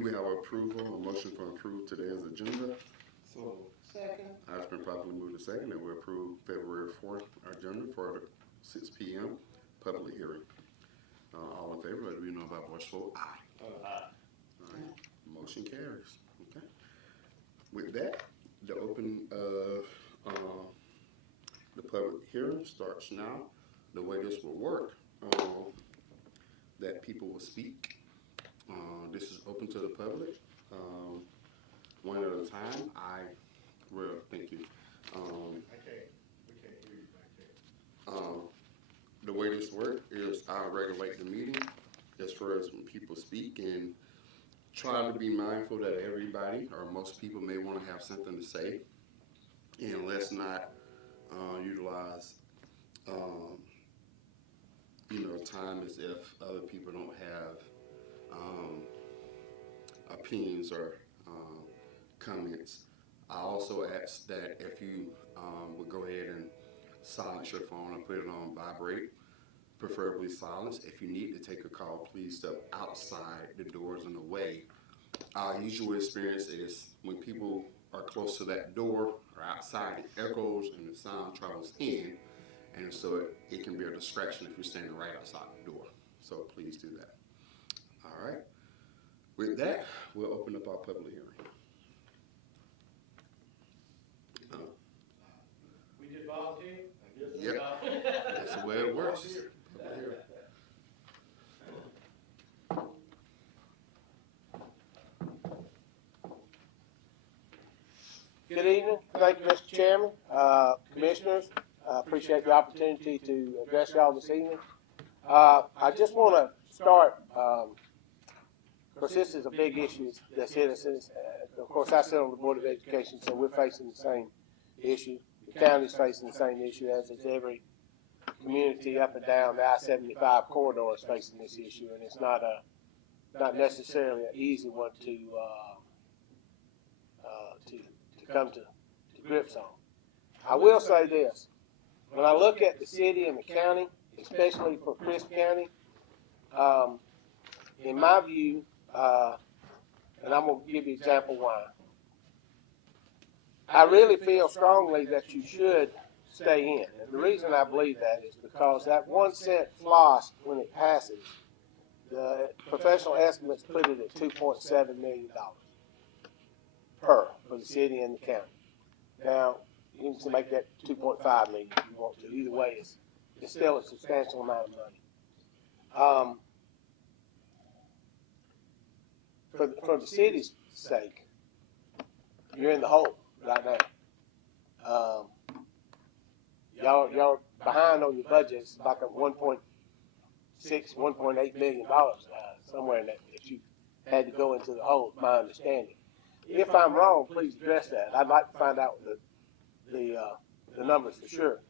do we have approval, a motion for approval today's agenda? So. Second. It's been properly moved to second that we approve February 4th agenda for the 6 p.m. public hearing. All in favor, let me know by voice vote. Aye. Aye. All right. Motion carries. Okay. With that, the open the public hearing starts now. The way this will work, that people will speak. This is open to the public. One at a time. Thank you. We can't hear you back there. The way this works is I regulate the meeting as far as when people speak and try to be mindful that everybody or most people may want to have something to say, and let's not utilize time as if other people don't have opinions or comments. I also ask that if you would go ahead and silence your phone and put it on vibrate, preferably silence. If you need to take a call, please step outside the doors and away. Our usual experience is when people are close to that door or outside, it echoes and the sound travels in, and so it can be a distraction if you're standing right outside the door. So please do that. All right. With that, we'll open up our public hearing. We just volunteer? Yep. That's the way it works. Public hearing. Good evening. Thank you, Mr. Chairman, Commissioners. I appreciate the opportunity to address y'all this evening. I just want to start, because this is a big issue that citizens, of course, I sit on the Board of Education, so we're facing the same issue. The county's facing the same issue, as is every community up and down the I-75 corridor is facing this issue, and it's not necessarily an easy one to come to grips on. I will say this: when I look at the city and the county, especially for Crisp County, in my view, and I'm going to give you an example why. I really feel strongly that you should stay in. And the reason I believe that is because that 1 cent floss, when it passes, the professional estimates put it at $2.7 million for the city and the county. Now, you can make that 2.5 million if you want to. Either way, it's still a substantial amount of money. For the city's sake, you're in the hole right now. Y'all behind on your budget. It's like a 1.6, $1.8 million somewhere in that you had to go into the hole, my understanding. If I'm wrong, please address that. I'd like to find out the numbers for sure.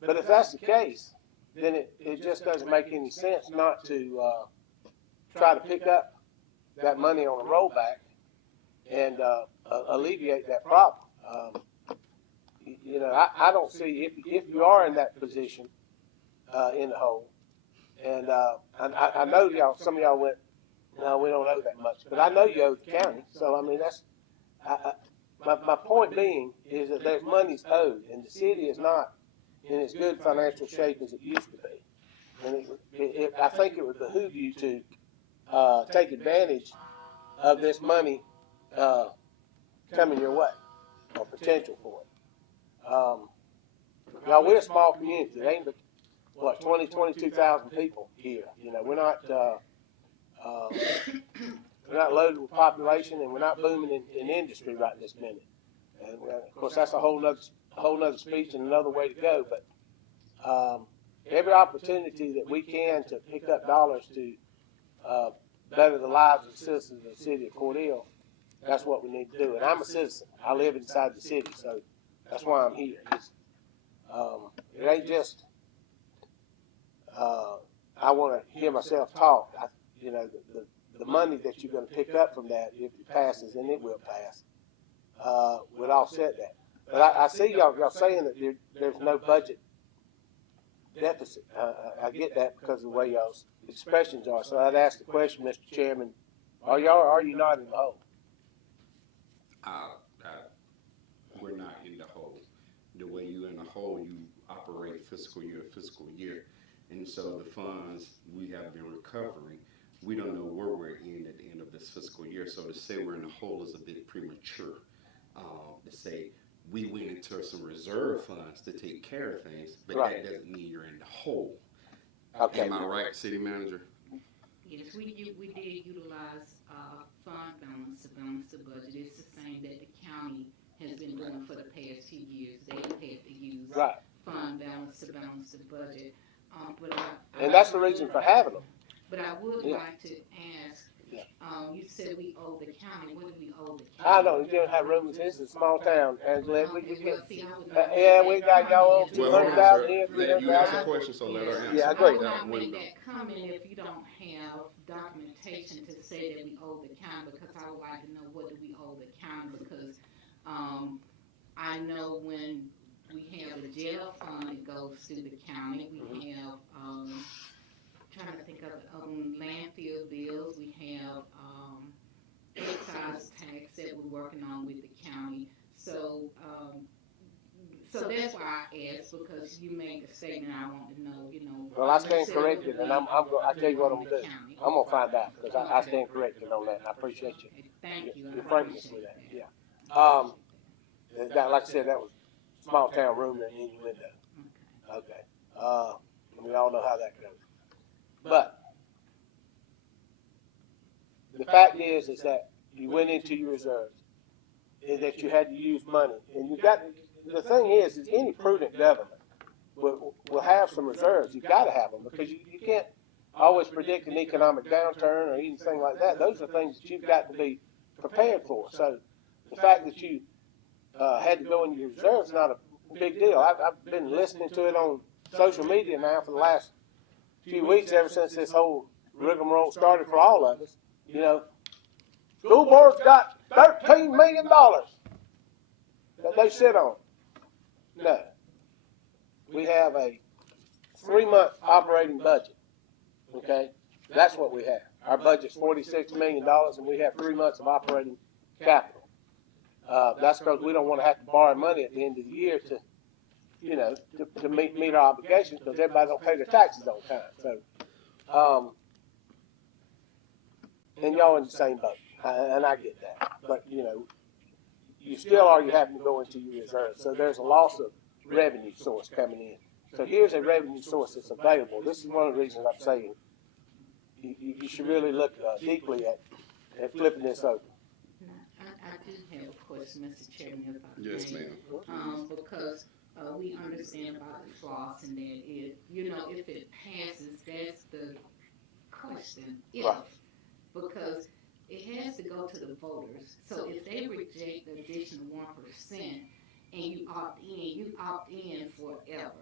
But if that's the case, then it just doesn't make any sense not to try to pick up that money on a rollback and alleviate that problem. I don't see, if you are in that position in the hole, and I know y'all, some of y'all went, no, we don't owe that much, but I know you owe the county. So I mean, my point being is that there's money's owed, and the city is not in as good financial shape as it used to be. And I think it would behoove you to take advantage of this money coming your way, or potential for it. Now, we're a small community. There ain't but 22,000 people here. We're not loaded with population, and we're not booming in industry right this minute. And of course, that's a whole nother speech and another way to go. But every opportunity that we can to pick up dollars to better the lives of the citizens of the city of Cordele, that's what we need to do. And I'm a citizen. I live inside the city, so that's why I'm here. It ain't just I want to hear myself talk. The money that you're going to pick up from that, if it passes, and it will pass, would offset that. But I see y'all saying that there's no budget deficit. I get that because of the way y'all's expressions are. So I'd ask the question, Mr. Chairman, Are y'all, or are you not in the hole? Uh, uh, we're not in the hole. The way you in the hole, you operate fiscal year to fiscal year. And so the funds we have been recovering, we don't know where we're in at the end of this fiscal year. So to say we're in the hole is a bit premature. To say we went into some reserve funds to take care of things, but Right. that doesn't mean you're in the hole. Okay. Am I right, city manager? Yes, we did utilize fund balance to budget. It's the same that the county has been doing for the past few years. They had to use Right. fund balance to budget. But And that's the reason for having them. But I would Yeah. like to ask. Yeah. You said we owe the county. What do we owe the I county? know, you didn't have room, it's a small town, Angela, we Okay, get, well, see, I would yeah, not we make got that y'all on comment. Well, hold on, 200,000 sir. here, You asked a 300,000. question, so let her answer. Yeah, I I agree. would not That make window. that comment if you don't have documentation to say that we owe the county, because I would like to know what do we owe the county, because, I know when we have the jail fund, it goes through the county, we have, trying to think of, landfill bills, we have, excise tax that we're working on with the county, so that's why I asked, because you made the statement, I want to know, Well, I you stand said corrected, and I tell you what I'm gonna do. county. I'm gonna find out, because I stand corrected on that, and I appreciate you. Okay, thank you. I Your frankness appreciate with that, that. yeah. That, like I said, that was small town rumor and innuendo. Okay. Okay. And we all know how that goes. But the fact is that you went into your reserves, and that you had to use money, and you got. The thing is any prudent government will have some reserves. You've got to have them, because you can't always predict an economic downturn or anything like that. Those are things that you've got to be prepared for. So the fact that you had to go into your reserves is not a big deal. I've been listening to it on social media now for the last few weeks, ever since this whole rigmarole started for all of us. You know, school board's got $13 million that they sit on. No. We have a 3-month operating budget. Okay? That's what we have. Our budget's $46 million, and we have 3 months of operating capital. That's because we don't want to have to borrow money at the end of the year to meet our obligations, because everybody don't pay their taxes on time. So, and y'all in the same boat, and I get that. But, you still are, you having to go into your reserves. So there's a loss of revenue source coming in. So here's a revenue source that's available. This is one of the reasons I'm saying you should really look deeply at flipping this over. I do have a question, Mr. Chairman, if I may. Yes, ma'am. Because we understand about the floss, and that if it passes, that's the question. If, Right. because it has to go to the voters. So if they reject the additional 1% and you opt in forever.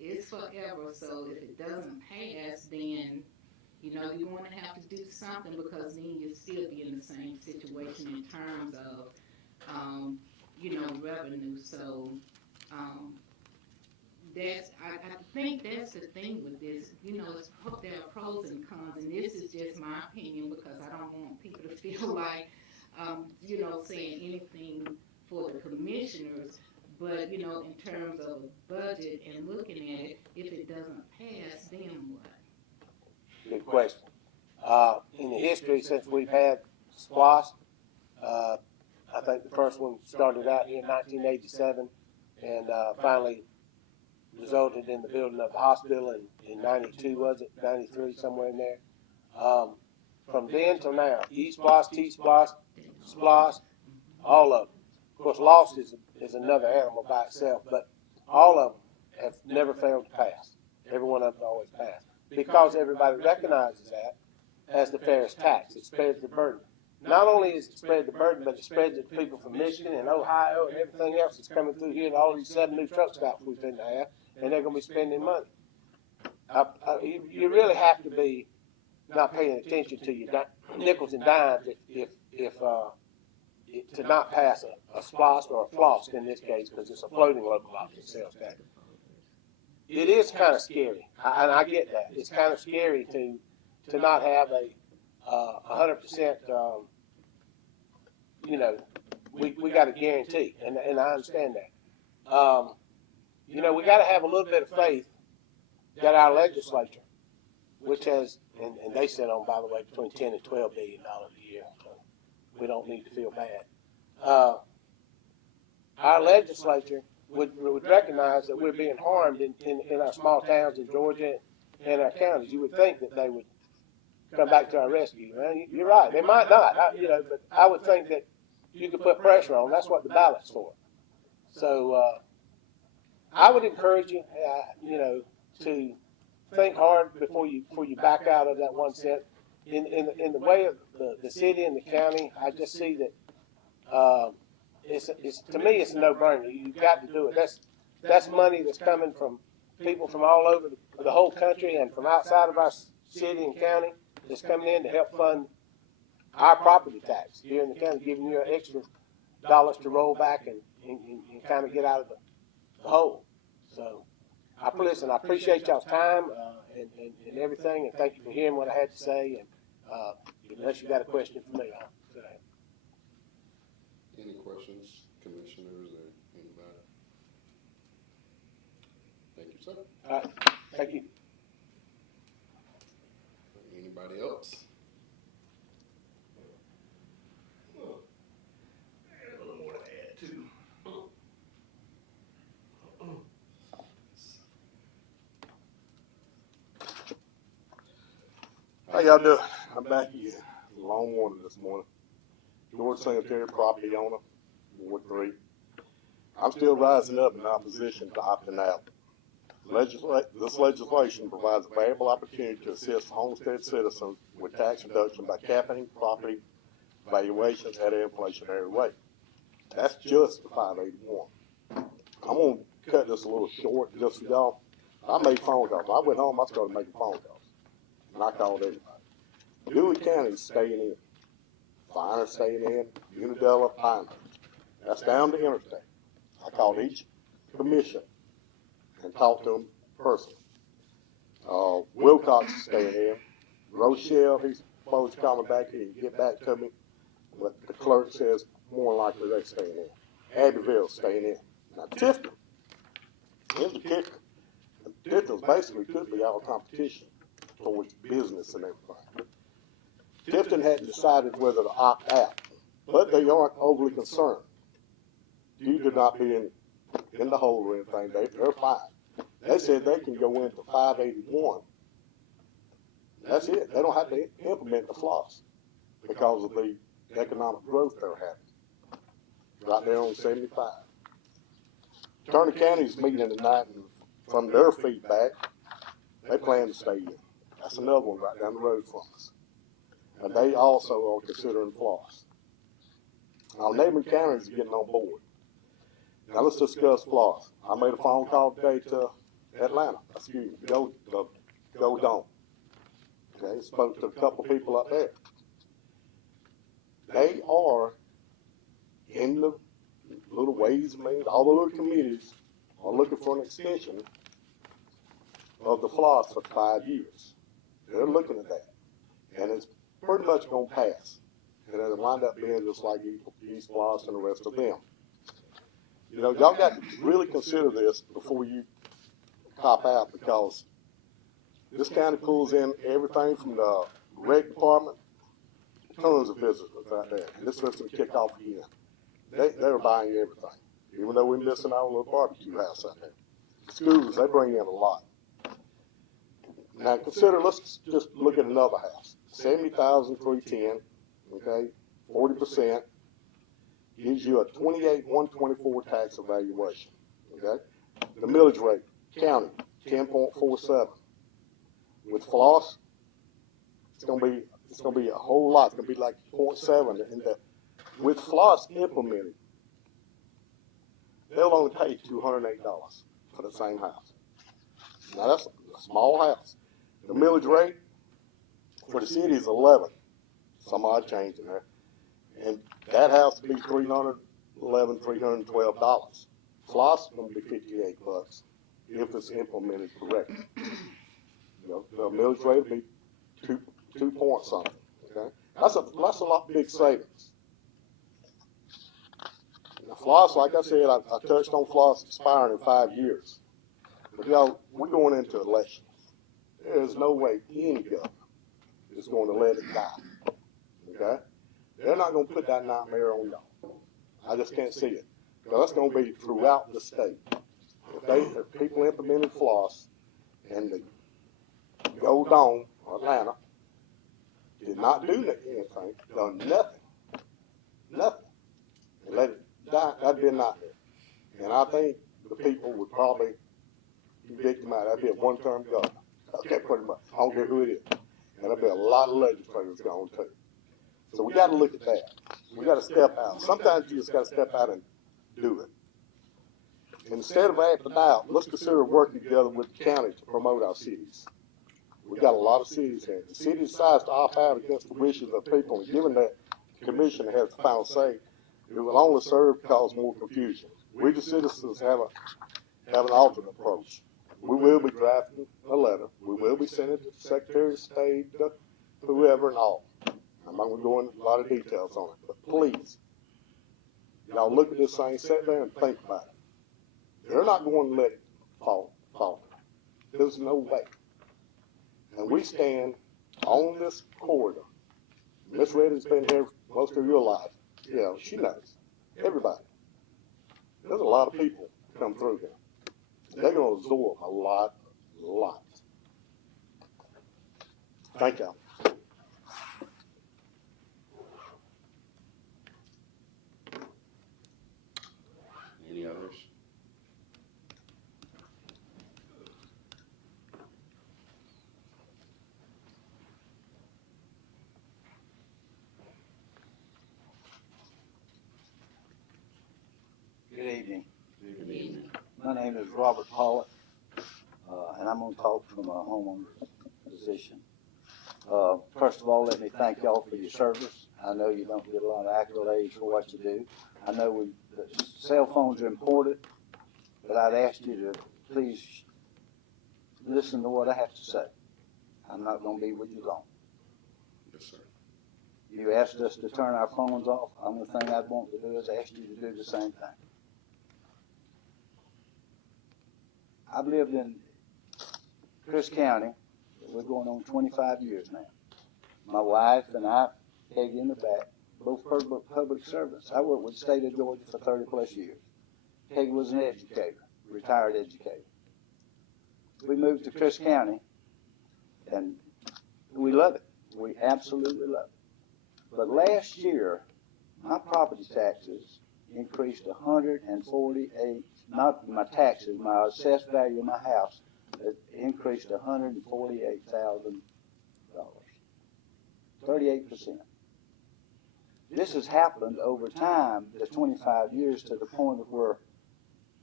It's forever. So if it doesn't pass, then you're going to have to do something, because then you'll still be in the same situation in terms of revenue. So I think that's the thing with this. There are pros and cons, and this is just my opinion, because I don't want people to feel like saying anything for the commissioners. But in terms of a budget and looking at it, if it doesn't pass, then what? Good question. In the history since we've had SPLOST, I think the first one started out here in 1987, and finally resulted in the building of the hospital in 92, was it? 93, somewhere in there. From then till now, E-SPLOST, T-SPLOST, SPLOST, all of them. Of course, LOST is another animal by itself, but all of them have never failed to pass. Every one of them always passed, because everybody recognizes that as the fairest tax. It spreads the burden. Not only is it spread the burden, but it spreads it to people from Michigan and Ohio and everything else that's coming through here, and all these 7 new truck stops we've been to have, and they're going to be spending money. You really have to be not paying attention to your nickels and dimes if to not pass a SPLOST or a FLOST in this case, because it's a floating local option sales tax. It is kind of scary, and I get that. It's kind of scary to not have 100%, you know, we got a guarantee, and I understand that. You know, we got to have a little bit of faith that our legislature, which has, and they sit on, by the way, between 10 and $12 billion a year, so we don't need to feel bad. Our legislature would recognize that we're being harmed in our small towns in Georgia and our counties. You would think that they would come back to our rescue. Man, you're right. They might not, you know, but I would think that you could put pressure on. That's what the ballot's for. So I would encourage you, you know, to think hard before you back out of that 1 cent. In the way of the city and the county, I just see that it's to me it's a no-brainer. You've got to do it. That's money that's coming from people from all over the whole country and from outside of our city and county that's coming in to help fund our property tax here in the county, giving you an extra dollars to roll back and kind of get out of the hole. So, I appreciate y'all's time and everything, and thank you for hearing what I had to say. And unless you got a question for me, I'll sit down. Any questions, commissioners, or anybody? Thank you, sir. All right, thank you. Anybody else? A little more to add too. How y'all doing? I'm back again. Long morning this morning. George Sanitary property owner, Ward 3. I'm still rising up in opposition to opting out. This legislation provides a valuable opportunity to assist homestead citizens with tax reduction by capping property valuations at an inflationary rate. That's just the 581. I'm going to cut this a little short just for y'all. I made phone calls. I went home, I started making phone calls. And I called everybody. Dewey County's staying in. Finer's staying in. Unadilla, Pine. That's down the interstate. I called each commission and talked to them personally. Wilcox is staying in. Rochelle, he's supposed to come back here and get back to me. But the clerk says more likely they're staying in. Abbeville's staying in. Now Tifton, here's the kicker. Tifton's basically could be our competition towards business and everything. Tifton hadn't decided whether to opt out, but they aren't overly concerned. Due to not being in the hole or anything, they're fine. They said they can go into 581. That's it. They don't have to implement the floss because of the economic growth they're having. Right there on 75. Turner County's meeting tonight, and from their feedback, they plan to stay in. That's another one right down the road from us. And they also are considering floss. Now, neighboring counties are getting on board. Now, let's discuss floss. I made a phone call today to Atlanta. Excuse me, Go Dome. Okay, spoke to a couple people up there. They are in the little ways and means, all the little committees are looking for an extension of the floss for 5 years. They're looking at that. And it's pretty much going to pass. And it'll wind up being just like East Floss and the rest of them. You know, y'all got to really consider this before you cop out, because this county pulls in everything from the rec department, tons of visitors out there. And this is going to kick off again. They're buying everything, even though we're missing our little barbecue house out there. Schools, they bring in a lot. Now consider, let's just look at another house. 70,310, okay, 40% gives you a 28,124 tax evaluation, okay. The millage rate, county, 10.47. With floss, it's gonna be a whole lot. It's gonna be like 0.7. And with floss implemented, they'll only pay $208 for the same house. Now that's a small house. The millage rate for the city is 11. Some odd change in there. And that house will be $312. Floss is going to be $58 if it's implemented correctly. You know, the millage rate will be 2 point something. Okay? That's a lot big savings. Now, floss, like I said, I touched on floss expiring in 5 years. But y'all, we're going into election. There is no way any government is going to let it die. Okay? They're not going to put that nightmare on y'all. I just can't see it. Because that's going to be throughout the state. If people implemented floss and the Gold Dome, Atlanta, did not do anything, done nothing, and let it die, that'd be a nightmare. And I think the people would probably be victimized. That'd be a one-term government. Okay, pretty much. I don't care who it is. And there'll be a lot of legislators going too. So we got to look at that. We got to step out. Sometimes you just got to step out and do it. Instead of acting out, let's consider working together with the county to promote our cities. We got a lot of cities here. The city decides to opt out against the wishes of people, and given that the commission has the final say, it will only serve to cause more confusion. We, the citizens, have an alternate approach. We will be drafting a letter. We will be sending it to the Secretary of State, whoever and all. I'm not going to go into a lot of details on it, but please, y'all look at this thing, sit there and think about it. They're not going to let it fall. There's no way. And we stand on this corridor. Miss Reddy's been here most of your life. Yeah, she knows. Everybody. There's a lot of people come through here. They're going to absorb a lot. Thank y'all. Any others? Good evening. Good evening. My name is Robert Pollock, and I'm going to talk from a homeowner's position. First of all, let me thank y'all for your service. I know you don't get a lot of accolades for what you do. I know the cell phones are important, but I'd ask you to please listen to what I have to say. I'm not going to be with you long. Yes, sir. You asked us to turn our phones off. The only thing I'd want to do is ask you to do the same thing. I've lived in Chris County, we're going on 25 years now. My wife and I, Peggy in the back, both public servants. I worked with the state of Georgia for 30 plus years. Peggy was an educator, retired educator. We moved to Chris County, and we love it. We absolutely love it. But last year, my property taxes increased 148, not my taxes, my assessed value of my house, it increased $148,000, 38%. This has happened over time, the 25 years, to the point of where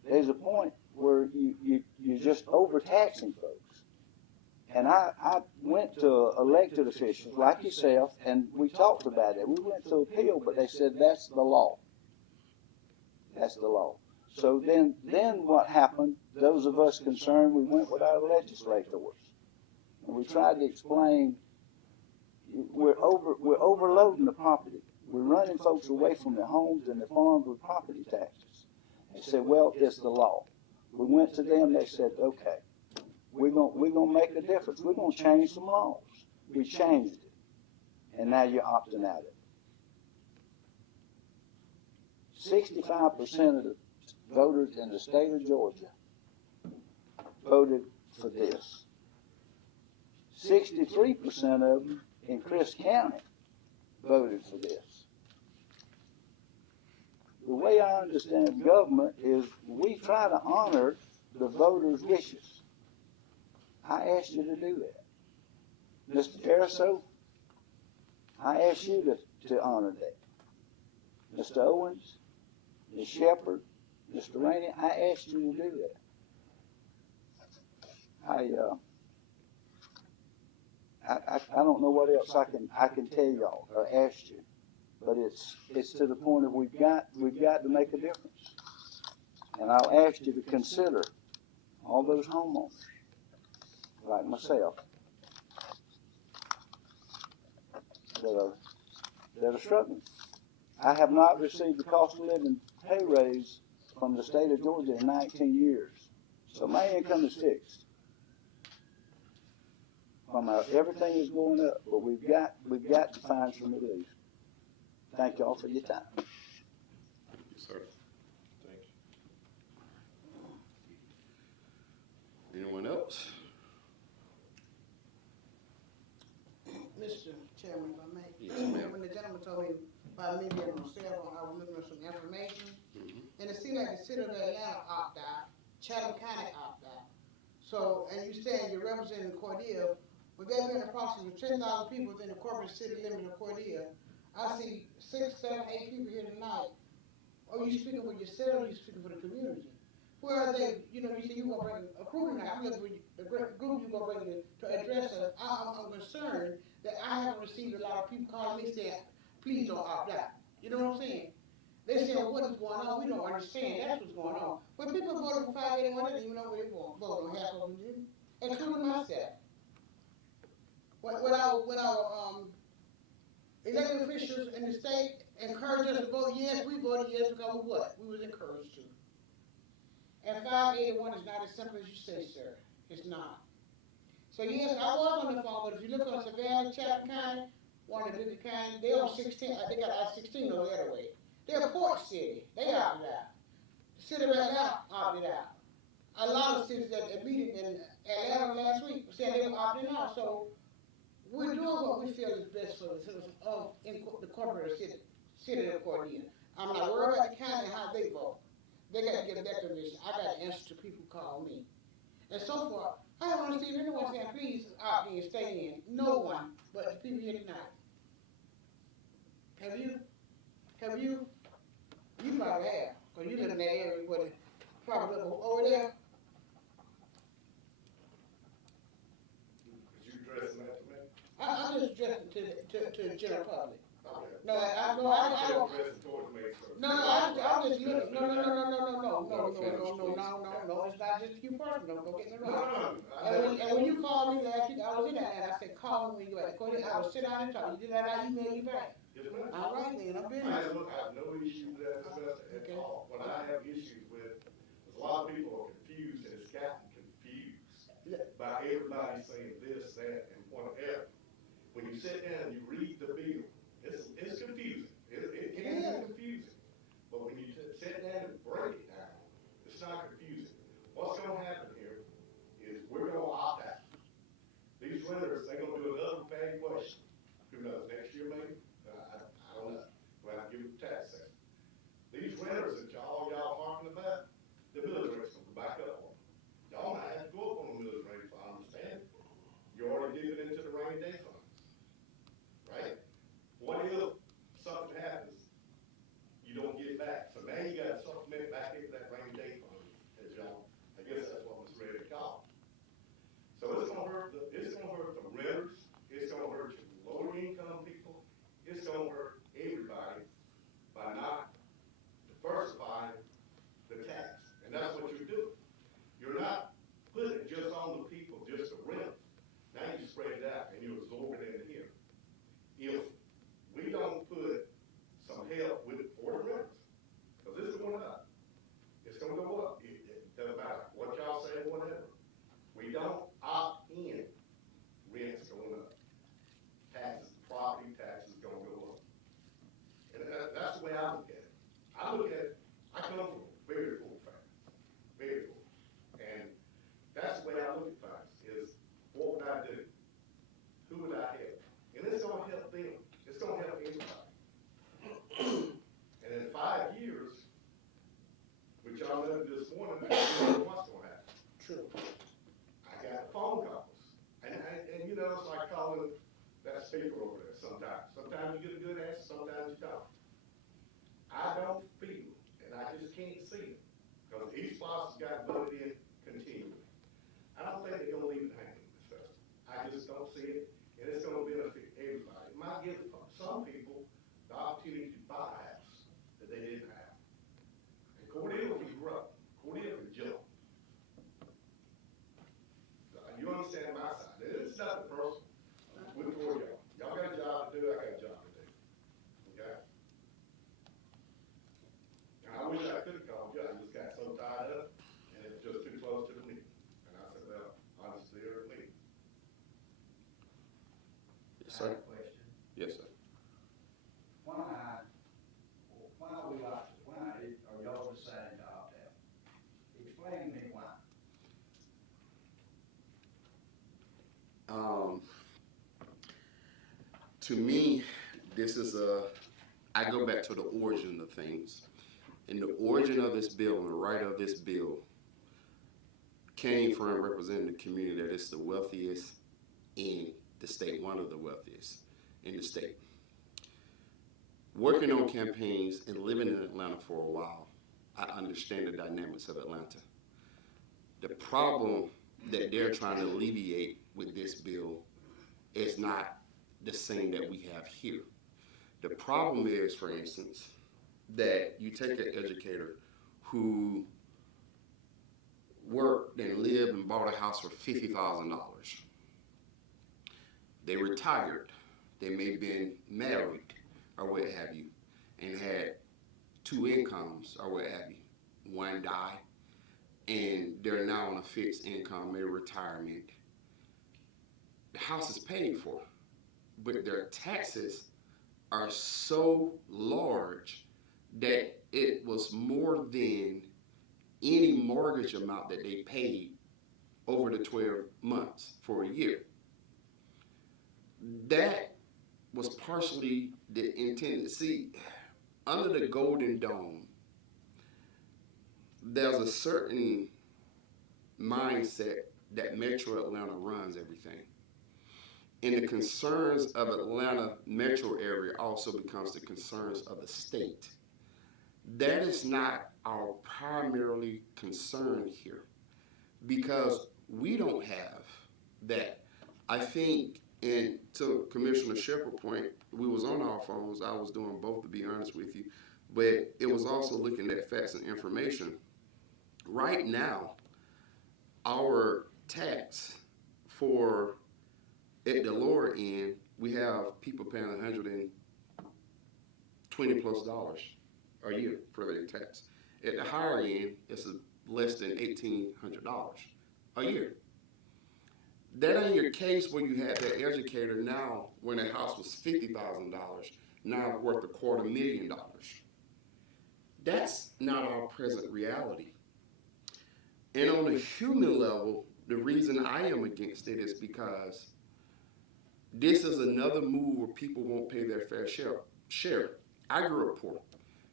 there's a point where you're just overtaxing folks. And I went to elected officials like yourself, and we talked about it. We went to appeal, but they said that's the law. That's the law. So then what happened, those of us concerned, we went with our legislators. And we tried to explain, we're overloading the property. We're running folks away from their homes and their farms with property taxes. They said, well, it's the law. We went to them, they said, okay, we're gonna make a difference. We're gonna change some laws. We changed it. And now you're opting out of it. 65% of the voters in the state of Georgia voted for this. 63% of them in Chris County voted for this. The way I understand government is we try to honor the voters' wishes. I asked you to do that. Mr. Eriso, I asked you to honor that. Mr. Owens, Ms. Shepherd, Mr. Rainey, I asked you to do that. I don't know what else I can tell y'all or ask you, but it's to the point of we've got to make a difference. And I'll ask you to consider all those homeowners, like myself. that are struggling. I have not received the cost of living pay raise from the state of Georgia in 19 years. So my income is fixed. Everything is going up, but we've got to find some relief. Thank y'all for your time. Thank you, sir. Thank you. Anyone else? Mr. Chairman, if I may. Yes, ma'am. When the gentleman told me about me being on cell phone, I was looking for some information. Mm-hmm. And it seemed like the city of Atlanta opt out, Chatham County opt out. So, and you saying you're representing Cordele, but there being approximately 10,000 people within the corporate city limit of Cordele. I see 6, 7, 8 people here tonight. Are you speaking for yourself or are you speaking for the community? Where they, you say you're going to bring a crew tonight. I'm looking for the group you're going to bring to address us. I'm concerned that I haven't received a lot of people calling me saying, please don't opt out. You know what I'm saying? They say, well, what is going on? We don't understand. That's what's going on. When people voted for 581, they didn't even know what they voted on. Half of them did, including myself. When our elected officials in the state encouraged us to vote yes, we voted yes because of what? We was encouraged to. And 581 is not as simple as you say, sir. It's not. So yes, I was on the phone, but if you look on Savannah, Chatham County, one of the bigger counties, they're on 16, they got I-16 on the other way. They're a port city. They opted out. The city of Atlanta opted out. A lot of cities at the meeting in Atlanta last week said they were opting out. So we're doing what we feel is best for the citizens of the corporate city of Cordele. I'm not worried about the county and how they vote. They got to get that commission. I got to answer to people who call me. And so far, I haven't received anyone saying, please opt in, stay in. No one but the people here tonight. Have you? Have you? You probably have, because you live in that area where the probably over there. Is you addressing that to me? I'm just addressing to the general public. Okay. No, I You're don't. addressing towards me, so. No, I'm just looking. No. It's not just you personally. Don't get me wrong. And when you called me last week, I was in that, and I said, call me when you at the court. I will sit down and talk. You did that, I email you back. Yes, ma'am. All right, then, I'm busy. I have no issue with that discussion at Okay. all. What I have issues with is a lot of people are confused, and it's gotten confused by everybody saying this, that, and whatever. When you sit down and you read the bill, it's confusing. It can be confusing. But when you sit down and break it down, it's not confusing. What's going to happen here is we're going to opt out. These renters, they're going to do another valuation. Who knows, next year maybe? I don't know. We'll have to give it a tax sale. These renters that y'all talking about, the millage rate's going to go back up on them. Y'all might have to go up on the millage rate if I understand. You're already dipping into the rainy day fund. Right? What if something happens, you don't get back? So now you got to supplement back into that rainy day fund, as y'all, I guess that's what Ms. Reddick called. So it's gonna hurt the renters, it's gonna hurt your lower income people, it's gonna hurt everybody by not diversifying the tax. And that's what you're doing. You're not putting it just on the people, just the renters. Now you spread it out and you absorb it in here. If we don't put some help with for the renters, because this is going up, it's going to go up. It doesn't matter what y'all say, whatever. We don't opt in, rent's going up. Taxes, property taxes going to go up. And that's the way I look at it. I come from a very poor family, very poor. And that's the way I look at things, is what would I do? Who would I help? And it's going to help them. It's going to help everybody. And in 5 years, which y'all know this morning, I don't know what's going to happen. True. I got phone calls. And it's like calling that speaker over there sometimes. Sometimes you get a good answer, sometimes you don't. I don't feel, and I just can't see it, because East Boston's got voted in continually. I don't think they're going to leave it hanging this festival. I just don't see it, and it's going to benefit everybody. It might give some people the opportunity to buy a house that they didn't have. And Cordele can grow. Cordele can jump. You understand my side. It's nothing personal with Cordele. Y'all got a job to do, I got a Sir? have a question. Yes, sir. Why, why are y'all deciding to opt out? Explain to me why. Um, to me, this is I go back to the origin of things. And the origin of this bill and the writer of this bill came from representing the community that is the wealthiest in the state, one of the wealthiest in the state. Working on campaigns and living in Atlanta for a while, I understand the dynamics of Atlanta. The problem that they're trying to alleviate with this bill is not the same that we have here. The problem is, for instance, that you take an educator who worked and lived and bought a house for $50,000. They retired. They may have been married or what have you, and had two incomes or what have you. One died, and they're now on a fixed income, a retirement. The house is paid for, but their taxes are so large that it was more than any mortgage amount that they paid over the 12 months for a year. That was partially the intended. See, under the Golden Dome, there's a certain mindset that Metro Atlanta runs everything. And the concerns of Atlanta metro area also becomes the concerns of the state. That is not our primarily concern here because we don't have that. I think, and to Commissioner Shepherd's point, we was on our phones. I was doing both, to be honest with you, but it was also looking at facts and information. Right now, our tax for at the lower end, we have people paying $120+ a year for their tax. At the higher end, it's less than $1,800 a year. That ain't your case when you had that educator now when the house was $50,000, now worth $250,000. That's not our present reality. And on a human level, the reason I am against it is because this is another move where people won't pay their fair share. I grew up poor.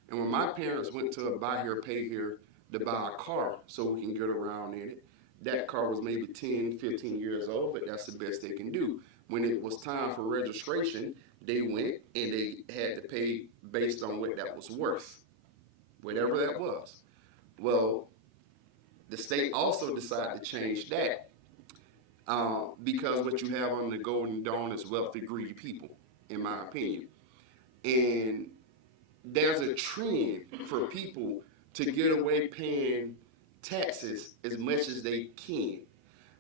And when my parents went to a buy here, pay here to buy a car so we can get around in it, that car was maybe 10, 15 years old, but that's the best they can do. When it was time for registration, they went and they had to pay based on what that was worth, whatever that was. Well, the state also decided to change that because what you have on the Golden Dawn is wealthy, greedy people, in my opinion. And there's a trend for people to get away paying taxes as much as they can.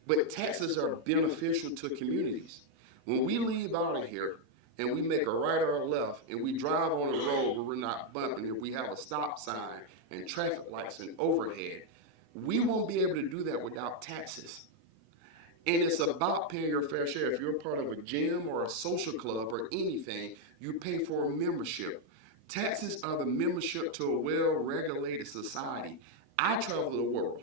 But taxes are beneficial to communities. When we leave out of here and we make a right or a left and we drive on a road where we're not bumping, if we have a stop sign and traffic lights and overhead, we won't be able to do that without taxes. And it's about paying your fair share. If you're part of a gym or a social club or anything, you pay for a membership. Taxes are the membership to a well-regulated society. I travel the world,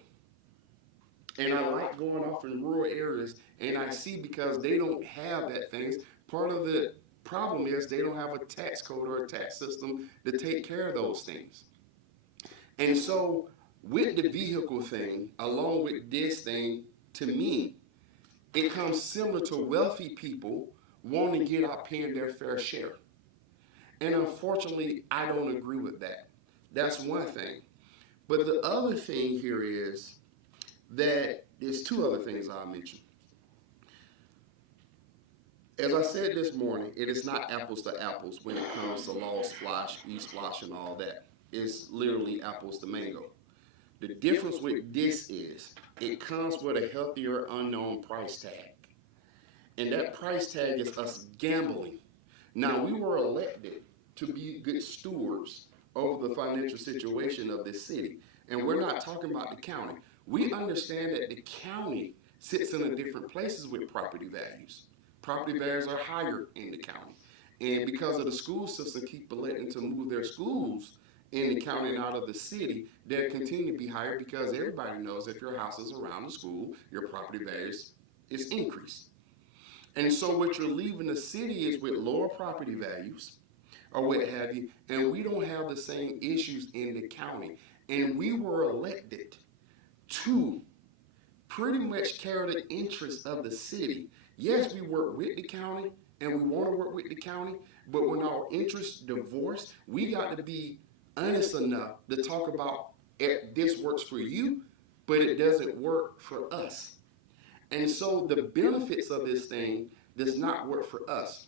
and I like going off in rural areas, and I see because they don't have that things. Part of the problem is they don't have a tax code or a tax system to take care of those things. And so, with the vehicle thing, along with this thing, to me, it comes similar to wealthy people wanting to get out paying their fair share. And unfortunately, I don't agree with that. That's one thing. But the other thing here is that there's two other things I'll mention. As I said this morning, it is not apples to apples when it comes to law splash, e-splash, and all that. It's literally apples to mango. The difference with this is it comes with a healthier unknown price tag. And that price tag is us gambling. Now, we were elected to be good stewards over the financial situation of this city. And we're not talking about the county. We understand that the county sits in a different places with property values. property values are higher in the county. And because of the school system keep electing to move their schools in the county and out of the city, they'll continue to be higher because everybody knows if your house is around the school, your property values is increased. And so what you're leaving the city is with lower property values or what have you, and we don't have the same issues in the county. And we were elected to pretty much carry the interests of the city. Yes, we work with the county and we want to work with the county, but when our interests divorce, we got to be honest enough to talk about this works for you, but it doesn't work for us. And so the benefits of this thing does not work for us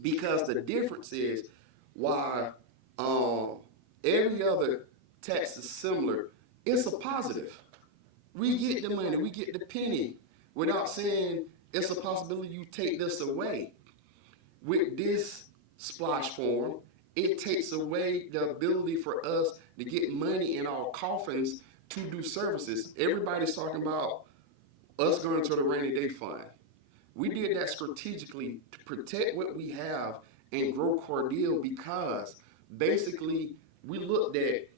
because the difference is why um, every other tax is similar. It's a positive. We get the money, we get the penny without saying it's a possibility you take this away. With this splash form, it takes away the ability for us to get money in our coffins to do services. Everybody's talking about us going to the rainy day fund. We did that strategically to protect what we have and grow Cordele because basically we looked at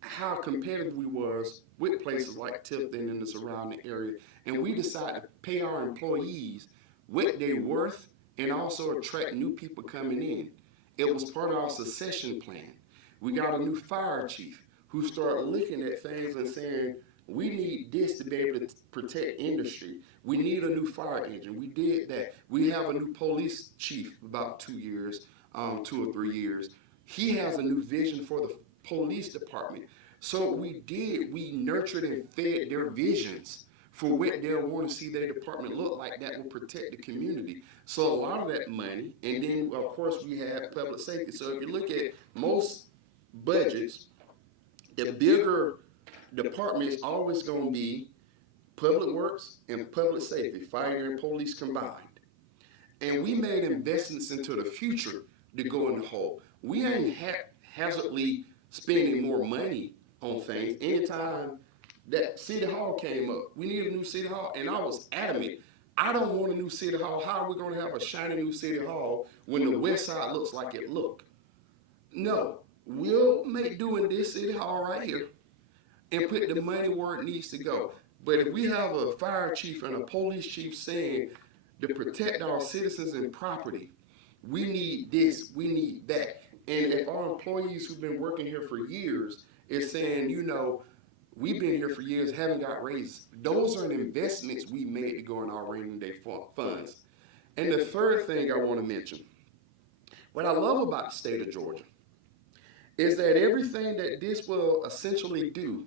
how competitive we was with places like Tifton and the surrounding area, and we decided to pay our employees what they're worth and also attract new people coming in. It was part of our succession plan. We got a new fire chief who started looking at things and saying, we need this to be able to protect industry. We need a new fire engine. We did that. We have a new police chief about 2 years, 2 or 3 years. He has a new vision for the police department. So we nurtured and fed their visions for what they want to see their department look like that will protect the community. So a lot of that money, and then of course we have public safety. So if you look at most budgets, the bigger department is always going to be public works and public safety, fire and police combined. And we made investments into the future to go in the hole. We ain't hazardly spending more money on things. Anytime that City Hall came up, we needed a new City Hall, and I was adamant. I don't want a new City Hall. How are we going to have a shiny new City Hall when the West Side looks like it looked? No, we'll make do in this City Hall right here and put the money where it needs to go. But if we have a fire chief and a police chief saying to protect our citizens and property, we need this, we need that. And if our employees who've been working here for years is saying, we've been here for years, haven't got raises, those are the investments we made to go in our rainy day funds. And the third thing I want to mention, what I love about the state of Georgia is that everything that this will essentially do,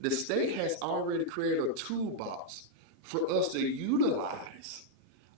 the state has already created a toolbox for us to utilize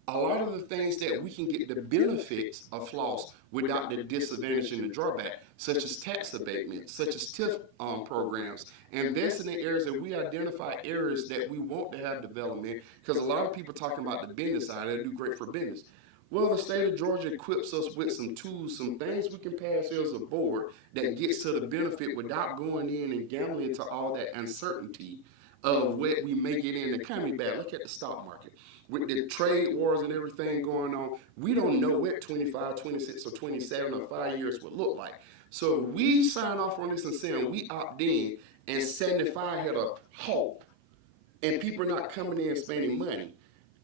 a lot of the things that we can get the benefits of floss without the disadvantage and the drawback, such as tax abatement, such as TIF programs, investing in areas that we identify areas that we want to have development, because a lot of people talking about the business side, they do great for business. Well, the state of Georgia equips us with some tools, some things we can pass here as a board that gets to the benefit without going in and gambling into all that uncertainty of what we may get in the economy bad. Look at the stock market. With the trade wars and everything going on, we don't know what 25, 26, or 27 or 5 years would look like. So we sign off on this and saying we opt in, and 75 had a halt, and people are not coming in and spending money.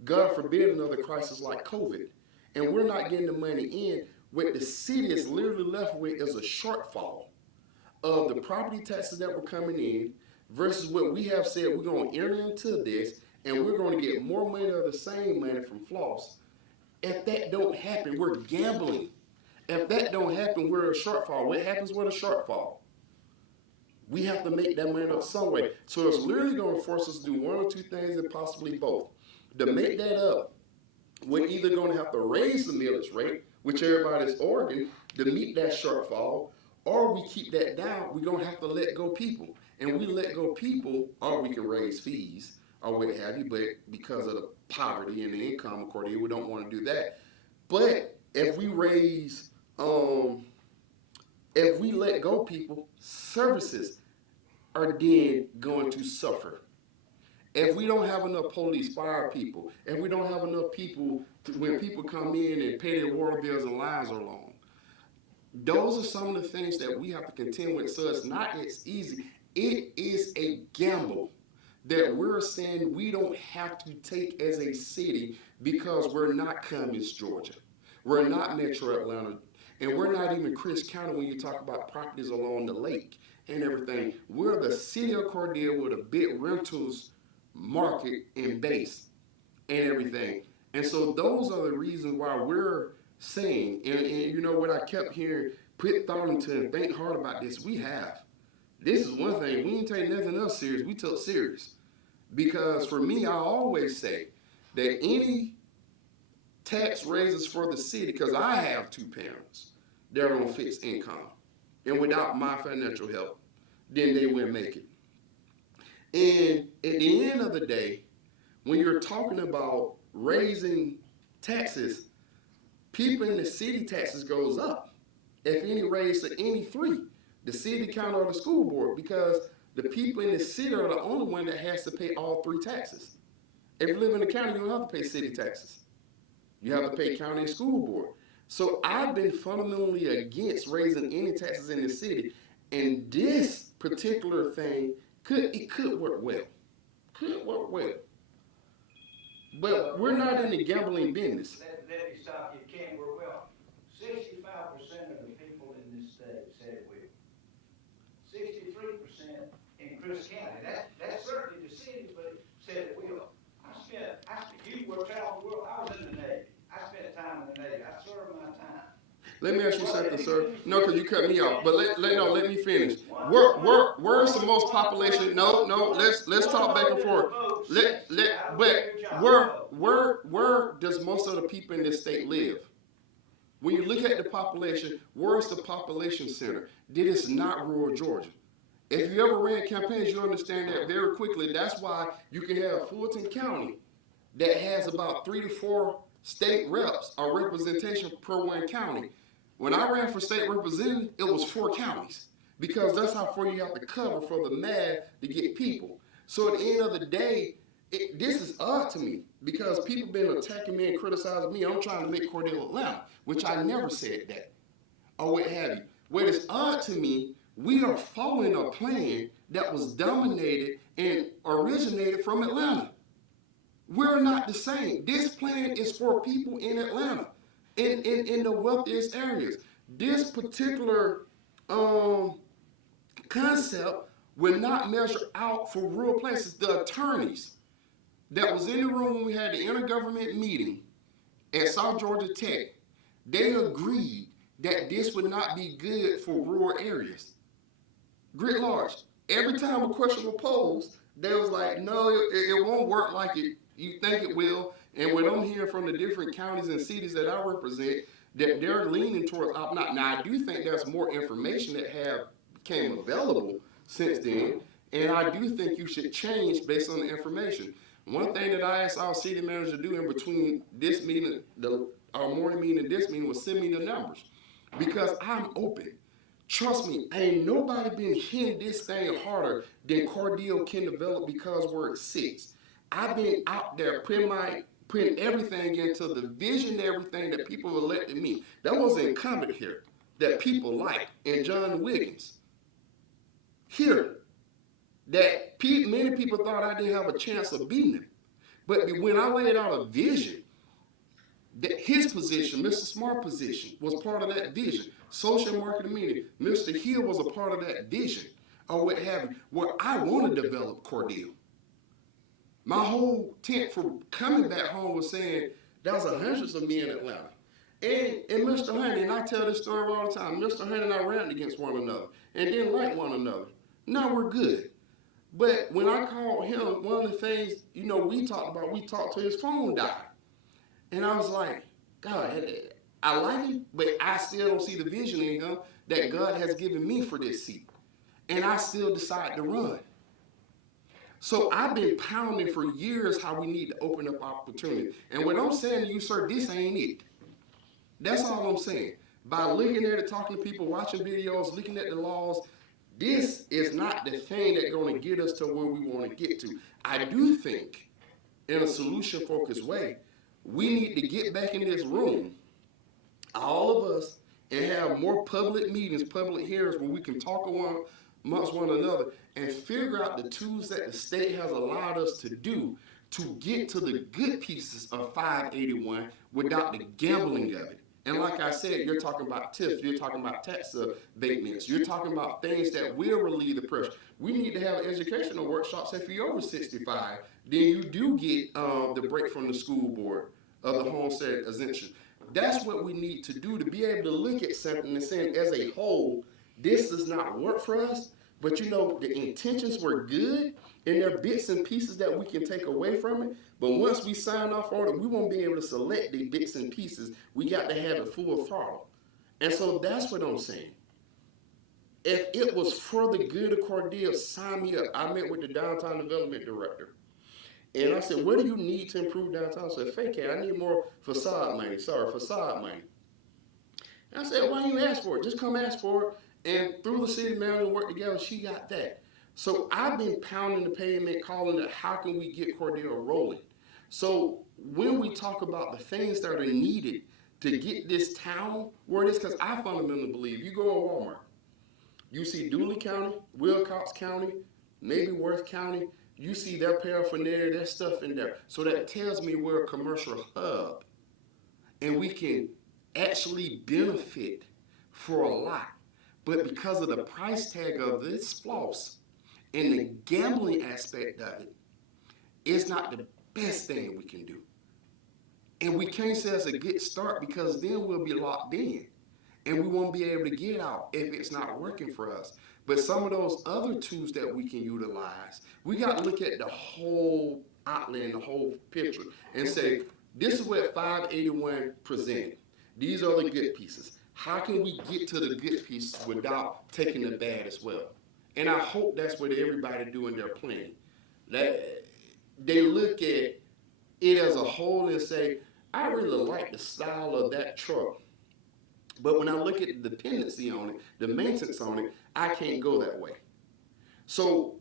God forbid another crisis like COVID. And we're not getting the money in. What the city is literally left with is a shortfall of the property taxes that were coming in versus what we have said we're going to enter into this, and we're going to get more money of the same money from floss. If that don't happen, we're gambling. If that don't happen, we're a shortfall. What happens with a shortfall? We have to make that money up some way. So it's literally going to force us to do one or two things and possibly both. To make that up, we're either going to have to raise the millage rate, which everybody's arguing, to meet that shortfall, or we keep that down, we're going to have to let go people. And we let go people, or we can raise fees, or what have you, but because of the poverty and the income accordingly, we don't want to do that. But if we let go people, services are then going to suffer. if we don't have enough police, fire people, if we don't have enough people when people come in and pay their water bills and lines are long, those are some of the things that we have to contend with. So it's not as easy. It is a gamble that we're saying we don't have to take as a city because we're not Cummings, Georgia. We're not Metro Atlanta. And we're not even Chris County when you talk about properties along the lake and everything. We're the city of Cordele with a big rentals market and base and everything. And so those are the reasons why we're saying, and you know what I kept hearing, put thought into and think hard about this. We have. This is one thing. We ain't take nothing else serious. We took serious. Because for me, I always say that any tax raises for the city, because I have two parents that are on fixed income, and without my financial help, then they wouldn't make it. And at the end of the day, when you're talking about raising taxes, people in the city taxes goes up. If any raise to any three, the city county or the school board, because the people in the city are the only one that has to pay all three taxes. If you live in the county, you don't have to pay city taxes. You have to pay county and school board. So I've been fundamentally against raising any taxes in the city, and this particular thing could work well. Could work well. But we're not in the gambling business. Let me stop you, it can't work well. 65% of the people in this state said it will. 63% in Chris County, that's certainly the city, but it said it will. You worked out the world, I was in the Navy. I spent time in the Navy, I served my time. Let me ask you something, sir. No, because you cut me off. But let me finish. Where's the most population? No. Let's talk back and forth. Where does most of the people in this state live? When you look at the population, where's the population center? It is not rural Georgia. If you ever ran campaigns, you understand that very quickly. That's why you can have Fulton County that has about 3 to 4 state reps or representation per one county. When I ran for state representative, it was 4 counties because that's how far you have to cover for the math to get people. So at the end of the day, this is odd to me because people been attacking me and criticizing me. I'm trying to make Cordele Atlanta, which I never said that or what have you. What is odd to me, we are following a plan that was dominated and originated from Atlanta. We're not the same. This plan is for people in Atlanta, in the wealthiest areas. This particular concept will not measure out for rural places. The attorneys that was in the room when we had the intergovernment meeting at South Georgia Tech, they agreed that this would not be good for rural areas. Grit large. Every time a question was posed, they was like, no, it won't work like you think it will. And what I'm hearing from the different counties and cities that I represent, that they're leaning towards opt out. Now, I do think there's more information that have became available since then, and I do think you should change based on the information. One thing that I asked our city manager to do in between this meeting, our morning meeting and this meeting, was send me the numbers because I'm open. Trust me, ain't nobody been hitting this thing harder than Cordele can develop because we're at 6. I've been out there putting everything into the vision, everything that people elected me. That was incumbent here that people like, and John Wiggins. Here, that many people thought I didn't have a chance of beating him. But when I laid out a vision, that his position, Mr. Smart position, was part of that vision. Social marketing meeting, Mr. Hill was a part of that vision, or what have you, where I want to develop Cordele. My whole tent for coming back home was saying, there was hundreds of me in Atlanta. And Mr. Honey, and I tell this story all the time, Mr. Honey and I ran against one another and didn't like one another. Now we're good. But when I called him, one of the things, we talked till his phone died. And I was like, God, I like him, but I still don't see the vision in him that God has given me for this seat. And I still decide to run. So I've been pounding for years how we need to open up opportunity. And what I'm saying to you, sir, this ain't it. That's all I'm saying. By looking at it, talking to people, watching videos, looking at the laws, This is not the thing that's going to get us to where we want to get to. I do think, in a solution focused way, we need to get back in this room, all of us, and have more public meetings, public hearings where we can talk amongst one another and figure out the tools that the state has allowed us to do to get to the good pieces of 581 without the gambling of it. And like I said, you're talking about tips, you're talking about tax abatements, you're talking about things that will relieve the pressure. We need to have educational workshops. If you're over 65, then you do get the break from the school board of the homestead exemption. That's what we need to do to be able to look at something and saying, as a whole, this does not work for us. But you know, the intentions were good, and there are bits and pieces that we can take away from it. But once we sign off on it, we won't be able to select the bits and pieces. We got to have it full throttle. And so that's what I'm saying. If it was for the good of Cordele, sign me up. I met with the downtown development director. And I said, what do you need to improve downtown? I said, fake it. I need more facade money. Sorry, facade money. And I said, why don't you ask for it? Just come ask for it. And through the city manager work together, she got that. So I've been pounding the pavement, calling it, how can we get Cordele rolling? So when we talk about the things that are needed to get this town where it is, because I fundamentally believe, you go to Walmart, you see Dooley County, Wilcox County, maybe Worth County, you see their paraphernalia, their stuff in there. So that tells me we're a commercial hub. And we can actually benefit for a lot. But because of the price tag of this floss and the gambling aspect of it, it's not the best thing we can do. And we can't say it's a good start because then we'll be locked in and we won't be able to get out if it's not working for us. But some of those other tools that we can utilize, we got to look at the whole outline, the whole picture, and say, this is what 581 presented. These are the good pieces. How can we get to the good pieces without taking the bad as well? And I hope that's what everybody do in their planning. That they look at it as a whole and say, I really like the style of that truck. But when I look at the dependency on it, the maintenance on it, I can't go that way. So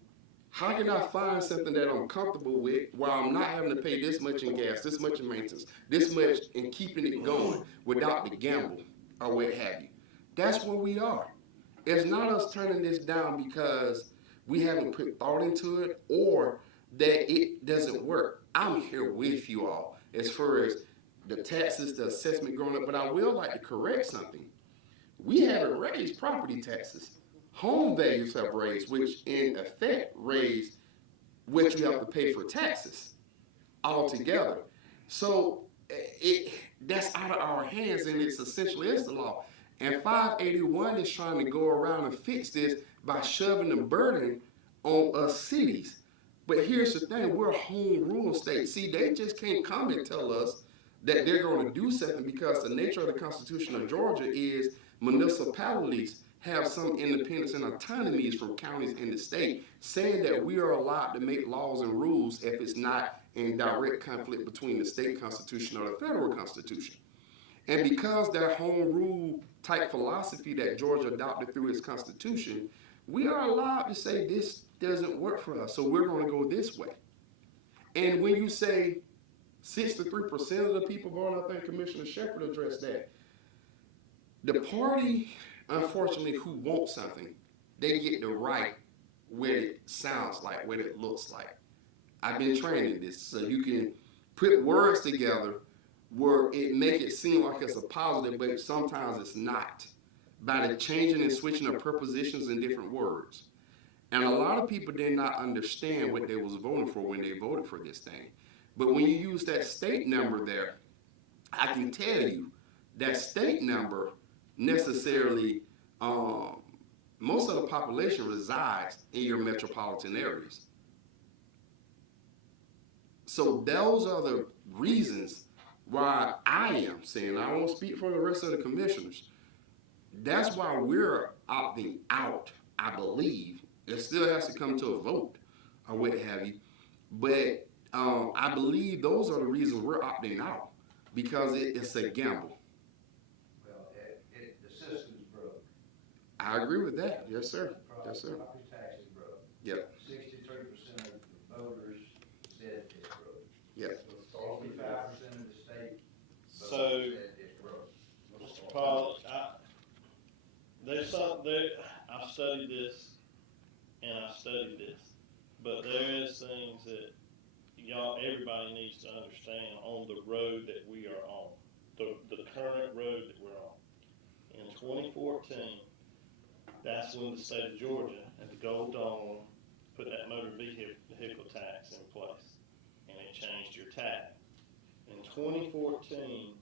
how can I find something that I'm comfortable with while I'm not having to pay this much in gas, this much in maintenance, this much in keeping it going without the gamble or what have you? That's where we are. It's not us turning this down because we haven't put thought into it or that it doesn't work. I'm here with you all as far as the taxes, the assessment growing up, but I will like to correct something. We haven't raised property taxes. Home values have raised, which in effect raise what you have to pay for taxes altogether. So that's out of our hands, and it's essentially it's the law. And 581 is trying to go around and fix this by shoving the burden on us cities. But here's the thing: we're a home rule state. See, they just can't come and tell us that they're going to do something because the nature of the Constitution of Georgia is municipalities have some independence and autonomies from counties in the state, saying that we are allowed to make laws and rules if it's not in direct conflict between the state constitution or the federal constitution. And because that home rule type philosophy that Georgia adopted through its constitution, we are allowed to say this doesn't work for us, so we're going to go this way. And when you say 63% of the people voting, I think Commissioner Shepard addressed that. The party, unfortunately, who wants something, they get the right what it sounds like, what it looks like. I've been training this so you can put words together where it make it seem like it's a positive, but sometimes it's not. By the changing and switching of prepositions and different words. And a lot of people did not understand what they was voting for when they voted for this thing. But when you use that state number there, I can tell you that state number necessarily, most of the population resides in your metropolitan areas. So those are the reasons why I am saying, I won't speak for the rest of the commissioners. That's why we're opting out, I believe. It still has to come to a vote or what have you. But I believe those are the reasons we're opting out because it's a gamble. Well, the system's broke. I agree with that. Yes, sir. Yes, sir. Property taxes broke. Yep. 63% of the voters said it's broke. Yeah. 65% of the state So, voters said it's broke. Mr. Pollock, there's some there. I've studied this and I've studied this, but there is things that everybody needs to understand on the road that we are on, the current road that we're on. In 2014, that's when the state of Georgia at the Gold Dome put that motor vehicle tax in place, and it changed your tag. In 2014,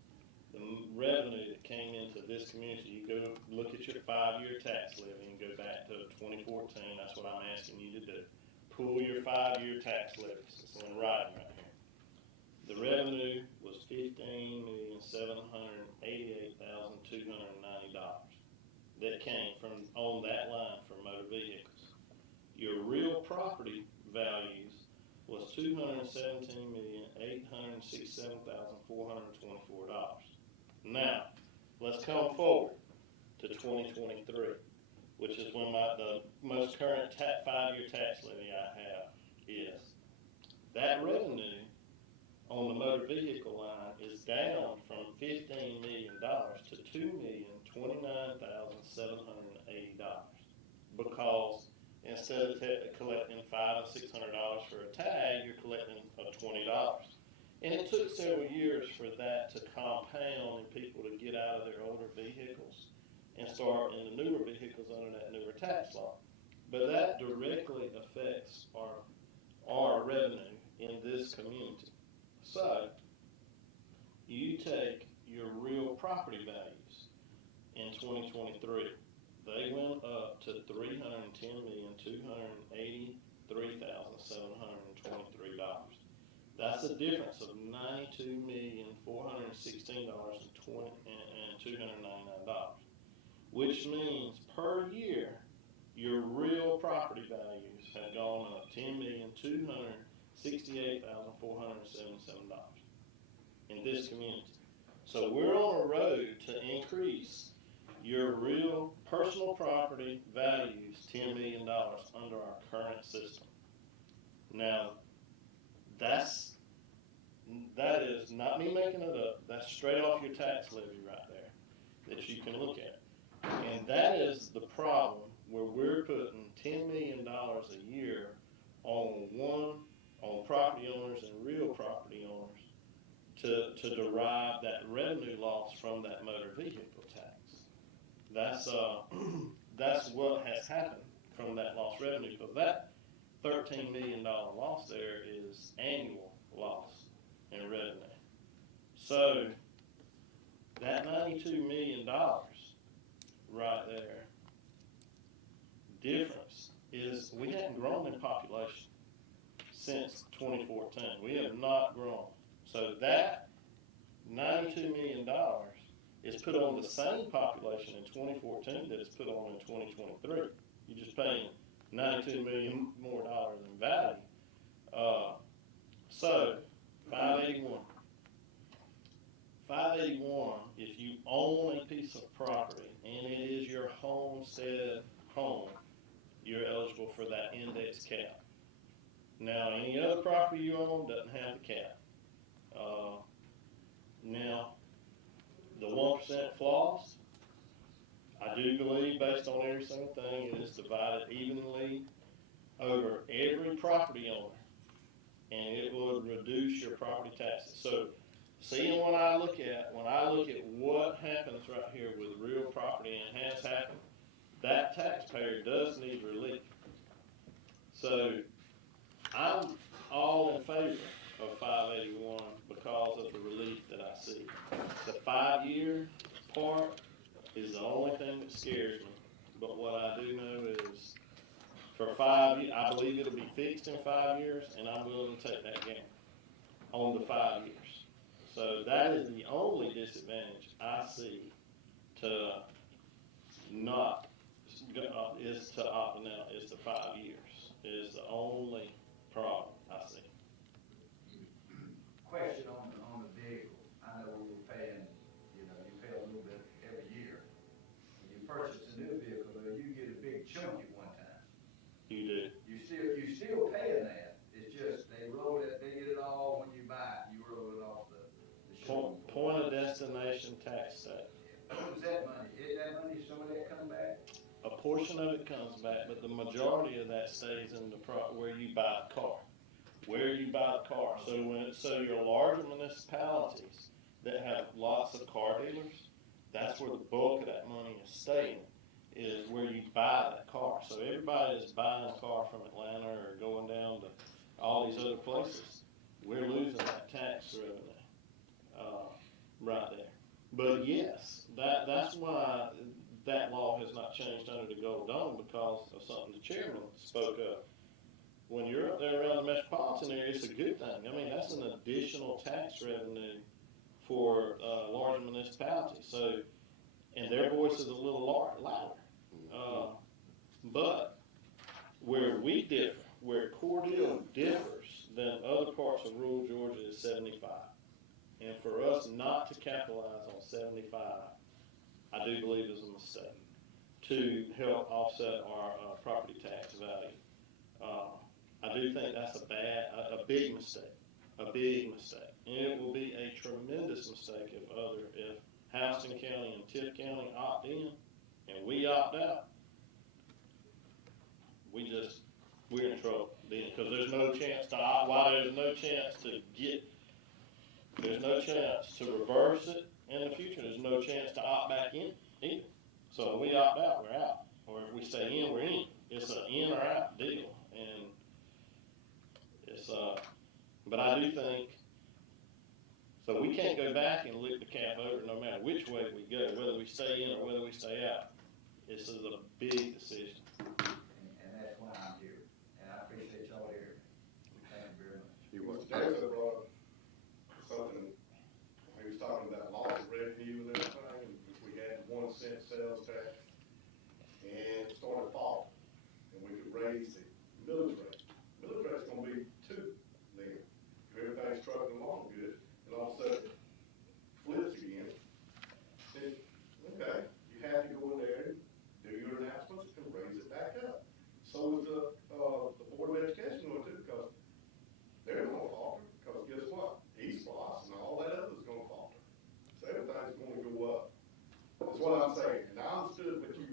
the revenue that came into this community, you go look at your 5-year tax levy and go back to 2014. That's what I'm asking you to do. Pull your 5-year tax levies. It's in writing right here. The revenue was $15,788,290 that came from on that line for motor vehicles. Your real property values was $217,867,424. Now, let's come forward to 2023, which is when the most current 5-year tax levy I have is. That revenue on the motor vehicle line is down from $15 million to $2,029,780 because instead of collecting $500 and $600 for a tag, you're collecting $20. And it took several years for that to compound and people to get out of their older vehicles and start in the newer vehicles under that newer tax law. But that directly affects our revenue in this community. So, you take your real property values in 2023, they went up to $310,283,723. That's a difference of $92,416,299, which means per year your real property values have gone up $10,268,477 in this community. So we're on a road to increase your real personal property values $10 million under our current system. Now, that is not me making it up. That's straight off your tax levy right there that you can look at. And that is the problem where we're putting $10 million a year on property owners and real property owners to derive that revenue loss from that motor vehicle tax. That's what has happened from that lost revenue, because that $13 million loss there is annual loss in revenue. So that $92 million right there difference is we haven't grown in population since 2014. We have not grown. So that $92 million is put on the same population in 2014 that it's put on in 2023. You're just paying $92 million more dollars in value. So 581. 581, if you own a piece of property and it is your homestead home, you're eligible for that index cap. Now, any other property you own doesn't have the cap. Now, the 1% floss, I do believe, based on every single thing, it is divided evenly over every property owner, and it will reduce your property taxes. So, seeing when I look at what happens right here with real property and has happened, that taxpayer does need relief. So, I'm all in favor of 581 because of the relief that I see. The 5-year part is the only thing that scares me. But what I do know is for 5 years, I believe it'll be fixed in 5 years, and I'm willing to take that gamble on the 5 years. So that is the only disadvantage I see to not is to opting out is the 5 years is the only problem I see. Question on the vehicle. I know we were paying, you pay a little bit every year. When you purchase a new vehicle, though, you tax state. What is that money? Is that money, some of that come back? A portion of it comes back, but the majority of that stays in the where you buy the car. Where you buy the car. So your larger municipalities that have lots of car dealers, that's where the bulk of that money is staying, is where you buy that car. So everybody that's buying a car from Atlanta or going down to all these other places, we're losing that tax revenue right there. But yes, that's why that law has not changed under the Gold Dome, because of something the chairman spoke of. When you're up there around the metropolitan area, it's a good thing. I mean, that's an additional tax revenue for large municipalities. So, and their voice is a little louder. But where we differ, where Cordele differs than other parts of rural Georgia, is 75. And for us not to capitalize on 75, I do believe is a mistake to help offset our property tax value. I do think that's a big mistake, and it will be a tremendous mistake if Houston County and Tift County opt in and we opt out. We're in trouble then, because there's no chance to opt. Why there's no chance to reverse it in the future. There's no chance to opt back in either. So if we opt out, we're out, or if we stay in, we're in. It's an in or out deal, and it's but I do think, so we can't go back and lick the cap over no matter which way we go, whether we stay in or whether we stay out. This is a big decision. And that's why I'm here, and I appreciate y'all here. Thank you very much. You what? Jason brought up something, he was talking about loss of revenue and everything, if we had 1 cent sales tax, and it started falling, and we could raise the millage rate. Millage rate's gonna be 2 then. If everything's trucking along good, and all of a sudden it flips again, then, okay, you have to go in there and do your announcements and raise it back up. So is the Board of Education going to, because they're gonna falter, because guess what? East Loss and all that other is gonna falter. So everything's gonna go up. That's what I'm saying, and I understood what you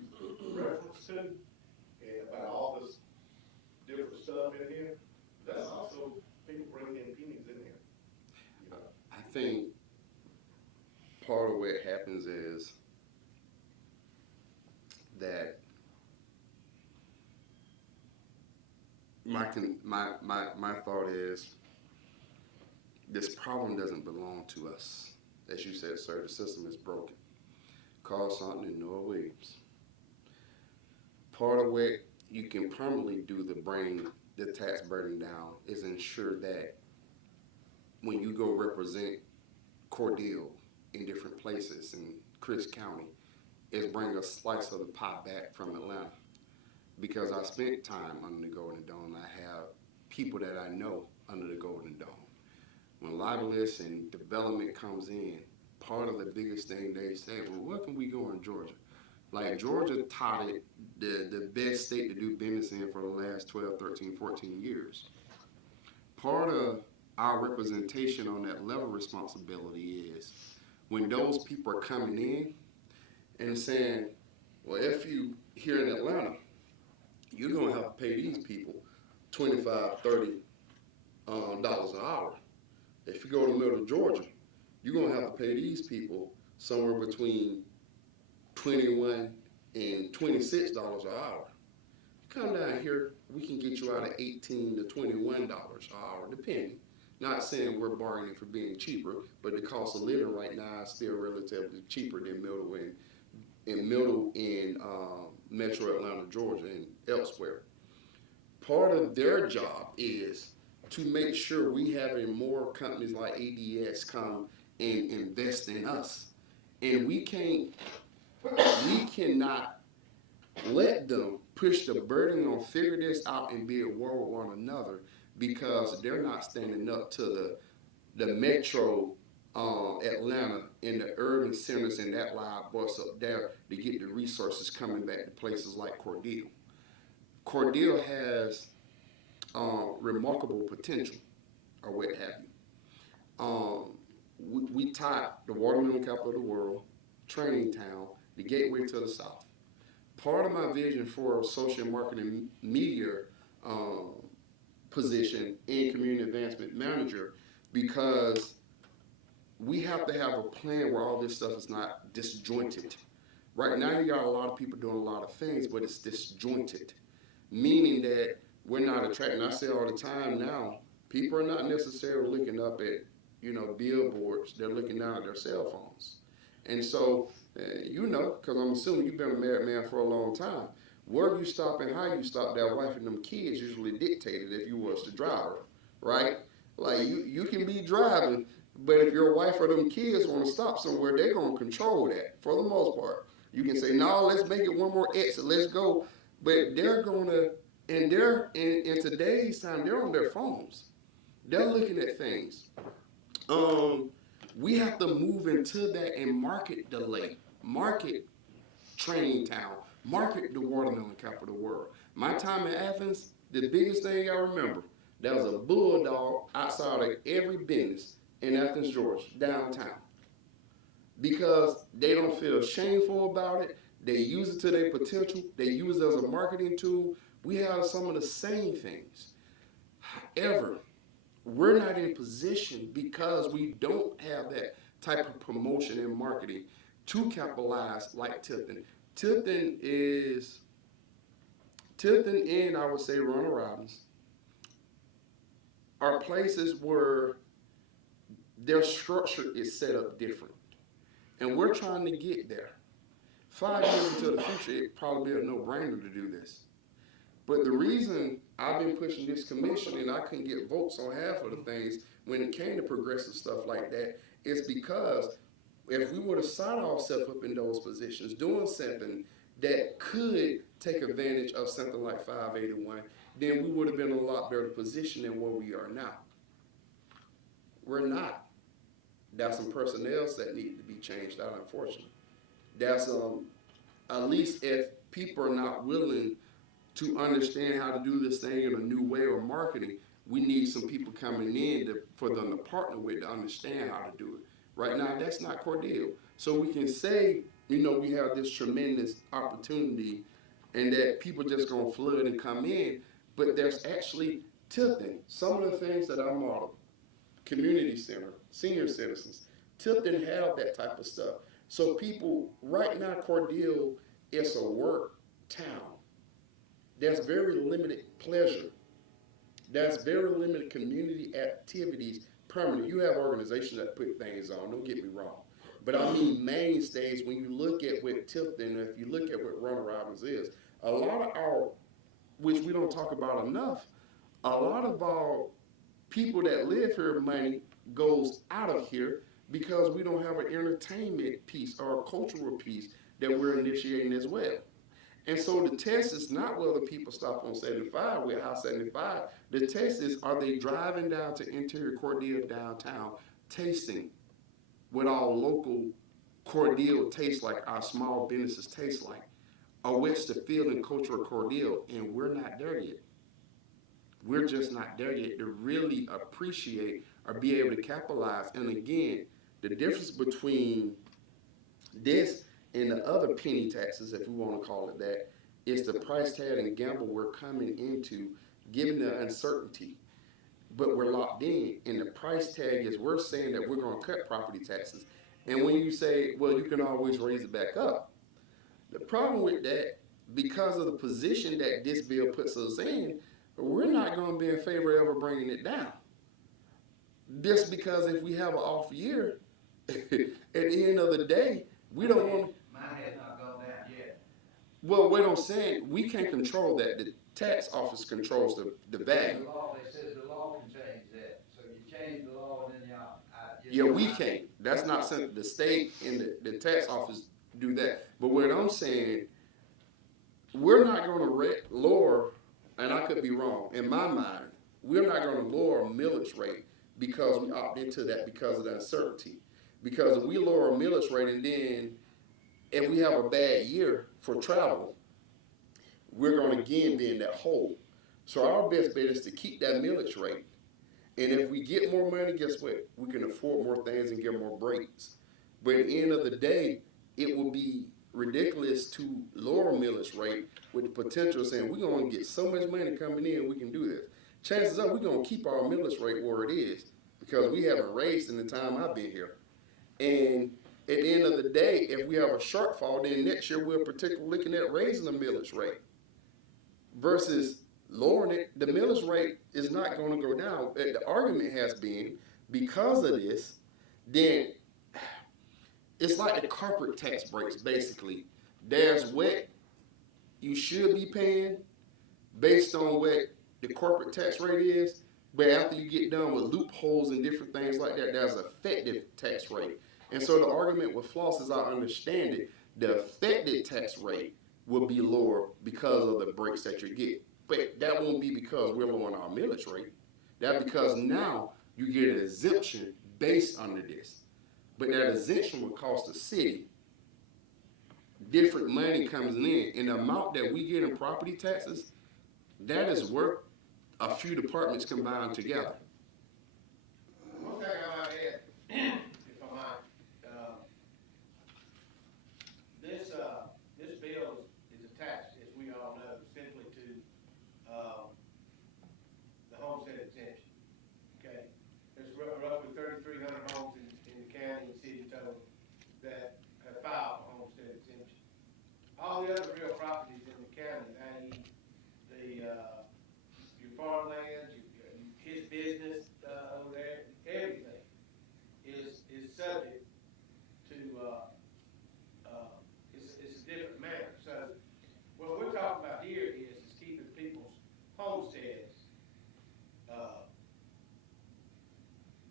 referenced to, and about all this different stuff in here. That's also people bringing in pennies in here. You know? I think part of what happens is that my thought is this problem doesn't belong to us. As you said, sir, the system is broken. Call something in Noah Williams. Part of what you can permanently do to bring the tax burden down is ensure that when you go represent Cordele in different places in Chris County, is bring a slice of the pie back from Atlanta. Because I spent time under the Golden Dome, I have people that I know under the Golden Dome. When libelous and development comes in, part of the biggest thing they say, well, where can we go in Georgia? Like Georgia touted the best state to do business in for the last 12, 13, 14 years. Part of our representation on that level of responsibility is when those people are coming in and saying, well, if you here in Atlanta, you're gonna have to pay these people $25, $30 dollars an hour. If you go to the middle of Georgia, you're gonna have to pay these people somewhere between $21 and $26 an hour. You come down here, we can get you out of $18 to $21 an hour, depending. Not saying we're bargaining for being cheaper, but the cost of living right now is still relatively cheaper than middle in Metro Atlanta, Georgia, and elsewhere. Part of their job is to make sure we having more companies like ADS come and invest in us, and we cannot let them push the burden on figure this out and be at war with one another because they're not standing up to the metro Atlanta and the urban centers and that loud bus up there to get the resources coming back to places like Cordele. Cordele has remarkable potential, or what have you. we taught the watermelon capital of the world, training town, the gateway to the South. Part of my vision for a social marketing media um, position in community advancement manager, because we have to have a plan where all this stuff is not disjointed. Right now, you got a lot of people doing a lot of things, but it's disjointed, meaning that we're not attracting. I say all the time now, people are not necessarily looking up at, billboards. They're looking down at their cell phones. And so, because I'm assuming you've been a married man for a long time. Where you stop and how you stop, that wife and them kids usually dictated if you was the driver, right? Like you can be driving, but if your wife or them kids want to stop somewhere, they're gonna control that for the most part. You can say, no, let's make it one more exit, let's go. But they're gonna, and they're in today's time, they're on their phones. They're looking at things. Um, we have to move into that and market delay, market training town, market the watermelon capital of the world. My time in Athens, the biggest thing I remember, there was a bulldog outside of every business in Athens, Georgia, downtown, because they don't feel shameful about it. They use it to their potential. They use it as a marketing tool. We have some of the same things. However, we're not in position because we don't have that type of promotion and marketing to capitalize like Tilton. Tilton is Tilton and I would say Ronald Robbins are places where their structure is set up different. And we're trying to get there. 5 years into the future, it probably be a no-brainer to do this. But the reason I've been pushing this commission and I couldn't get votes on half of the things when it came to progressive stuff like that is because if we would have signed ourselves up in those positions, doing something that could take advantage of something like 581, then we would have been in a lot better position than where we are now. We're not. There's some personnel that need to be changed out, unfortunately. That's at least if people are not willing to understand how to do this thing in a new way or marketing, we need some people coming in for them to partner with to understand how to do it. Right now, that's not Cordele. So we can say, we have this tremendous opportunity and that people just gonna flood and come in, but there's actually Tilton. Some of the things that I model, community center, senior citizens, Tilton have that type of stuff. So people, right now, Cordele is a work town. There's very limited pleasure. There's very limited community activities permanent. You have organizations that put things on, don't get me wrong. But I mean mainstays, when you look at what Tilton, if you look at what Ronald Robbins is, a lot of our, which we don't talk about enough, a lot of our people that live here, money goes out of here because we don't have an entertainment piece or a cultural piece that we're initiating as well. And so the test is not whether people stop on 75 with House 75. The test is, are they driving down to interior Cordele downtown, tasting what our local Cordele tastes like, our small businesses taste like? Or what's the feel and culture of Cordele? And we're not there yet. We're just not there yet to really appreciate or be able to capitalize. And again, the difference between this and the other penny taxes, if we want to call it that, is the price tag and gamble we're coming into, given the uncertainty. But we're locked in, and the price tag is we're saying that we're going to cut property taxes. And when you say, well, you can always raise it back up, the problem with that, because of the position that this bill puts us in, we're not going to be in favor of ever bringing it down. Just because if we have an off year, at the end of the day, we don't want. Mine has not gone down yet. Well, what I'm saying, we can't control that. The tax office controls the value. The law, they says the law can change that, so you change the law and then Yeah, we can't. That's not something the state and the tax office do that. But what I'm saying, we're not going to lower, and I could be wrong, in my mind, we're not going to lower a millage rate because we opt into that because of the uncertainty. Because if we lower a millage rate and then if we have a bad year for travel, we're going to again be in that hole. So our best bet is to keep that millage rate And if we get more money, guess what? We can afford more things and get more breaks. But at the end of the day, it will be ridiculous to lower millage rate with the potential of saying we're going to get so much money coming in, we can do this. Chances are we're going to keep our millage rate where it is because we haven't raised in the time I've been here. And at the end of the day, if we have a shortfall, then next year we're particularly looking at raising the millage rate versus lowering it. The millage rate is not going to go down. The argument has been because of this, then it's like the corporate tax breaks basically. There's what you should be paying based on what the corporate tax rate is, but after you get done with loopholes and different things like that, there's an effective tax rate. And so the argument with floss, as I understand it, the effective tax rate will be lower because of the breaks that you get. But that won't be because we're lowering our millage rate. That's because now you get an exemption based under this. But that exemption would cost the city different money comes in, and the amount that we get in property taxes, that is worth a few departments combined together. One thing I might add, if I might, this bill is attached, as we all know, simply to the homestead exemption. Okay, there's roughly 3,300 homes in the county and city total that have filed for homestead exemption. All the other real properties in the county, i.e., your farmlands, his business over there, everything is subject to it's a different matter. So what we're talking about here is keeping people's homesteads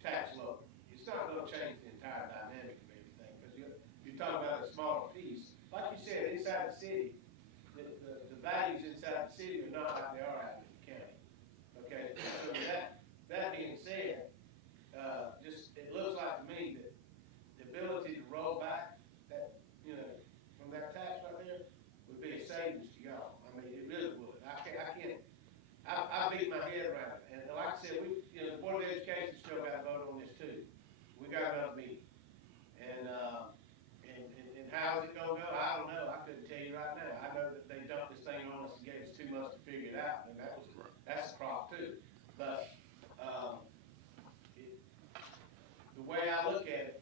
tax low. It's not going to change the entire dynamic of everything because you're talking about a smaller piece. Like you said, inside the city, the values inside the city are not like they are out in the county. Okay, so that being said, just it looks like to me that the ability to roll back that, from that tax right there would be a savings to y'all. I mean, it really would. I beat my head around it. And like I said, the Board of Education still got to vote on this too. We got another meeting. And how's it gonna go? I don't know. I couldn't tell you right now. I know that they dumped this thing on us and gave us 2 months to figure it out, and that's a crop too. But the way I look at it,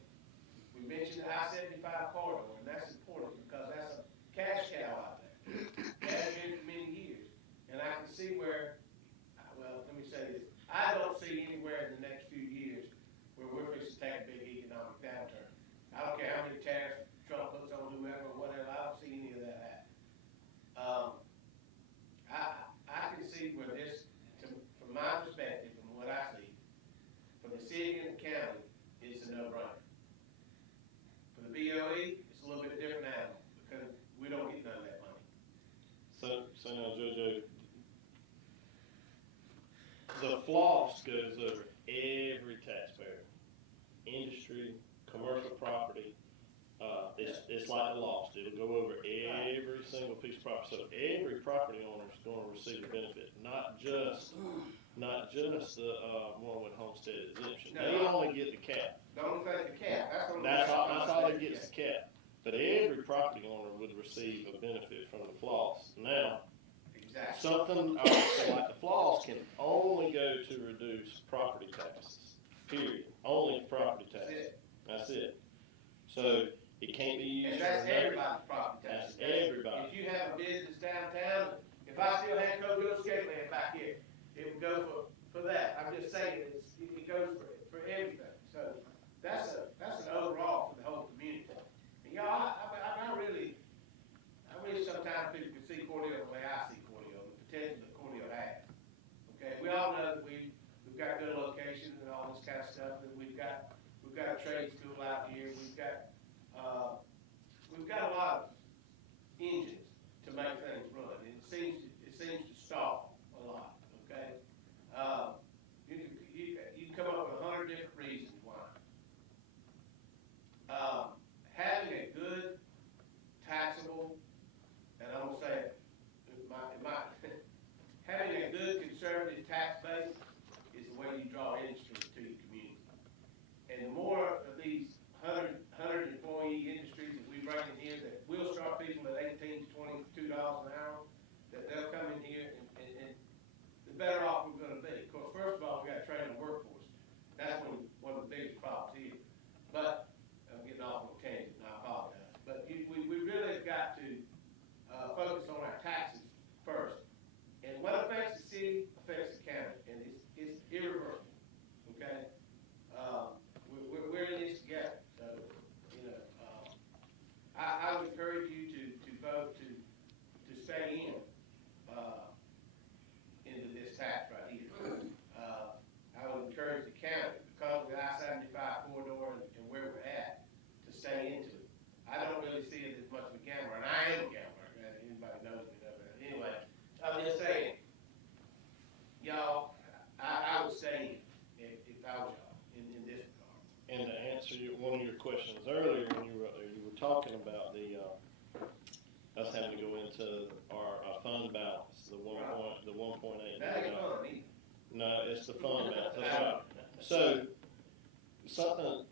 we mentioned the I-75 corridor, and that's important because that's a cash cow out there. Has been for many years, and I can see where. Well, let me say this: I don't see anywhere in the next few years where we're fixing to take a big economic downturn. I don't care how many tariffs Trump puts on whoever or whatever. I don't see any of that happen. I can see where this, from my perspective, from what I see, from the city and the county, it's a no-brainer. For the BOE, it's a little bit different animal because we don't get none of that money. So now, JoJo, the floss goes over every taxpayer, industry, commercial property. It's like the lost. It'll go over every single piece of property. So every property owner is going to receive a benefit, not just the one with homestead exemption. No, they only get the cap. The only thing the cap. That's all they get is the cap. But every property owner would receive a benefit from the floss. Now, exactly. something also like the floss can only go to reduce property taxes. Period. Only property taxes. That's it. So it can't be used. And that's everybody's property taxes. That's everybody. If you have a business downtown, if I still had Cojo Skateland back here, it would go for that. I'm just saying it goes for everything. So that's an overall for the whole community. And y'all, I really sometimes people can see Cordele the way I see Cordele, the potential that Cordele has. Okay, we all know that we've got good locations and all this kind of stuff. That we've got a trade school out here. We've got a lot of engines to make things run. And it seems to stall a lot. Okay, you can come up with 100 different reasons why. talking about us having to go into our fund balance, the 1.8 That million ain't dollars. fun either. No, it's the fund balance, that's right. So, something,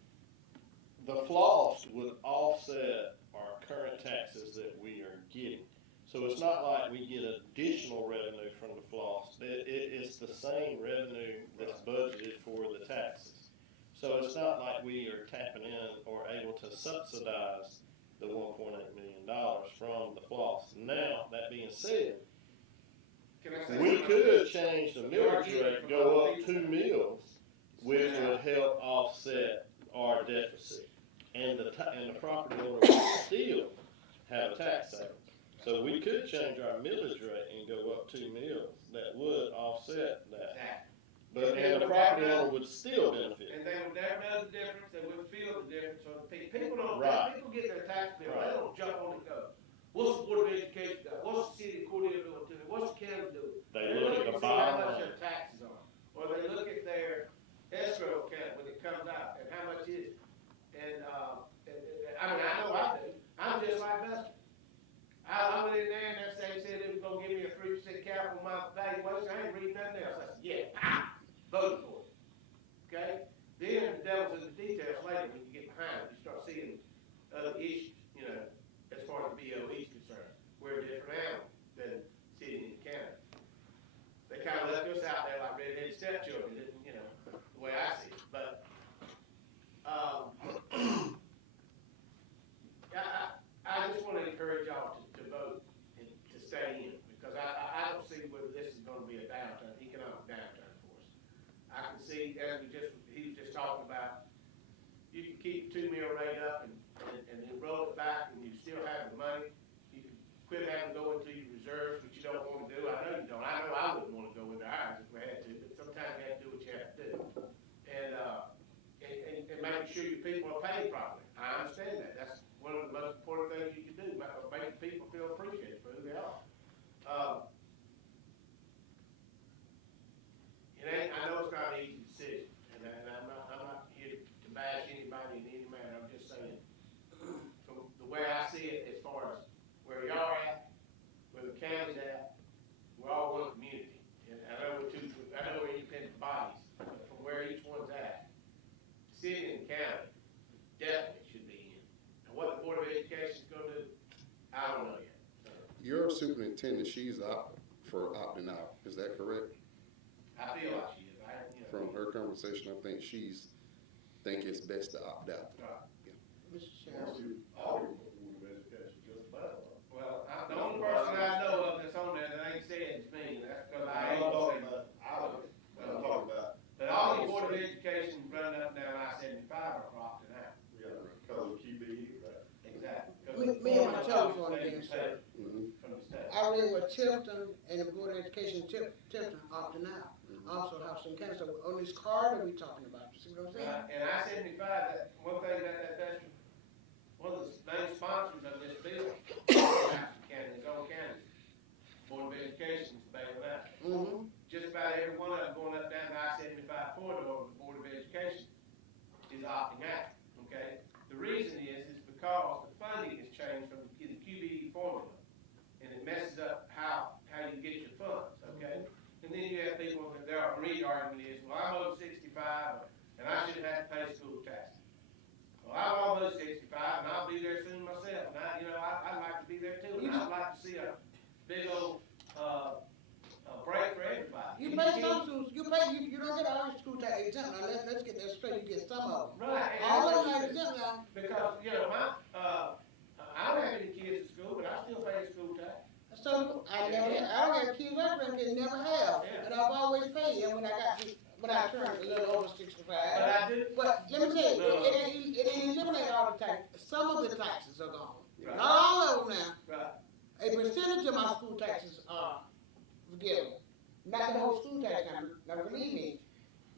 the floss would offset our current taxes that we are getting. So it's not like we get additional revenue from the floss. It's the same revenue that's budgeted for the taxes. So it's not like we are tapping in or able to subsidize the $1.8 million from the floss. Now, that being said, Can I say we something? could change the millage rate, go up 2 mils, which would help offset our deficit. And the property owner would still have a tax savings. So we could change our millage rate and go up 2 mils. That would offset that. Exactly. But, and the property owner would still benefit. And they would never know the difference, they wouldn't feel the difference, so people don't, Right. people get their tax bill, Right. they don't jump on it and go, what's the Board of Education got, what's the city of Cordele doing to it, what's the county doing? They look at the see how bottom much line. their taxes are, or they look at their escrow account when it comes out, and how much is it? And, I mean, I know I do, I'm just like Buster. I went in there and that said it was gonna give me a 3% cap on my valuation, I ain't reading nothing else, I said, yeah, voted for it. Okay? Then the devil's in the details later when you get behind it. You start seeing other issues, you know, as far as the BOE is concerned. We're a different animal than city and county. They kind of left us out there like redheaded stepchildren, you know, the way I see it. But, I just want to encourage y'all to vote and to stay in because I don't see whether this is going to be a downturn, economic downturn for us. I can see, as he was just talking about, you can keep the 2 mil rate up and then roll it back and you still have the money. You can quit having to go into your reserves, which you don't want to do. I know you don't. I know I wouldn't want to go into ours if we had to, but sometimes you have to do what you have to do. And making sure your people are paid properly. I understand that. That's one of the most important things you can do, make people feel appreciated for who they are. I know it's not an easy decision, and I'm not here to bash anybody in any manner. I'm just saying, from the way I see it, as far as where y'all are at, where the county's at, we're all one community. And I know we're independent bodies, but from where each one's at, city and county definitely should be in. And what the Board of Education is going to do, I don't know yet. So, Your superintendent, she's out for opting out. Is that correct? I feel like she is. From her conversation, I think it's best to opt out. Mr. Chairman. All your Board of Education, just about. Well, the only person I know of that's on there that ain't said is me. That's because I ain't talking saying. about, I'm talking about. But all your Board of Education running up and down I-75 are opting out. Yeah, because of QBE, right? Exactly. Me and my children want to be in state. From the state. I read what Tilton and the Board of Education, Tilton opting out. Also Houston County, so on this card that we talking about, you see what I'm saying? And I-75, that one thing about that veteran, one of the main sponsors of this bill, Houston County, his own county, Board of Education is bailing out. Mm-hmm. Just about every one of them going up down the I-75 corridor, the Board of Education is opting out, okay? The reason is because the funding has changed from the QBE formula, and it messes up how you get your funds, okay? And then you have people, their argument is, well, I'm over 65, and I shouldn't have to pay school taxes. Well, I'm almost 65, and I'll be there soon myself, and I'd like to be there too, and I'd like to see a big old, break for everybody. You pay some schools, you don't get all your school tax exempt, now let's get that straight, you get some of them. Right. All of them are exempt now. Because, I don't have any kids in school, but I still pay school tax. So I don't have kids, I never have, and I've always paid them when I turned a little over 65. But I do. But let me tell you, it ain't eliminate all the taxes. Some of the taxes are gone. Right. Not all of them now. Right. A percentage of my school taxes are forgiven. Not the whole school tax number. Now believe me.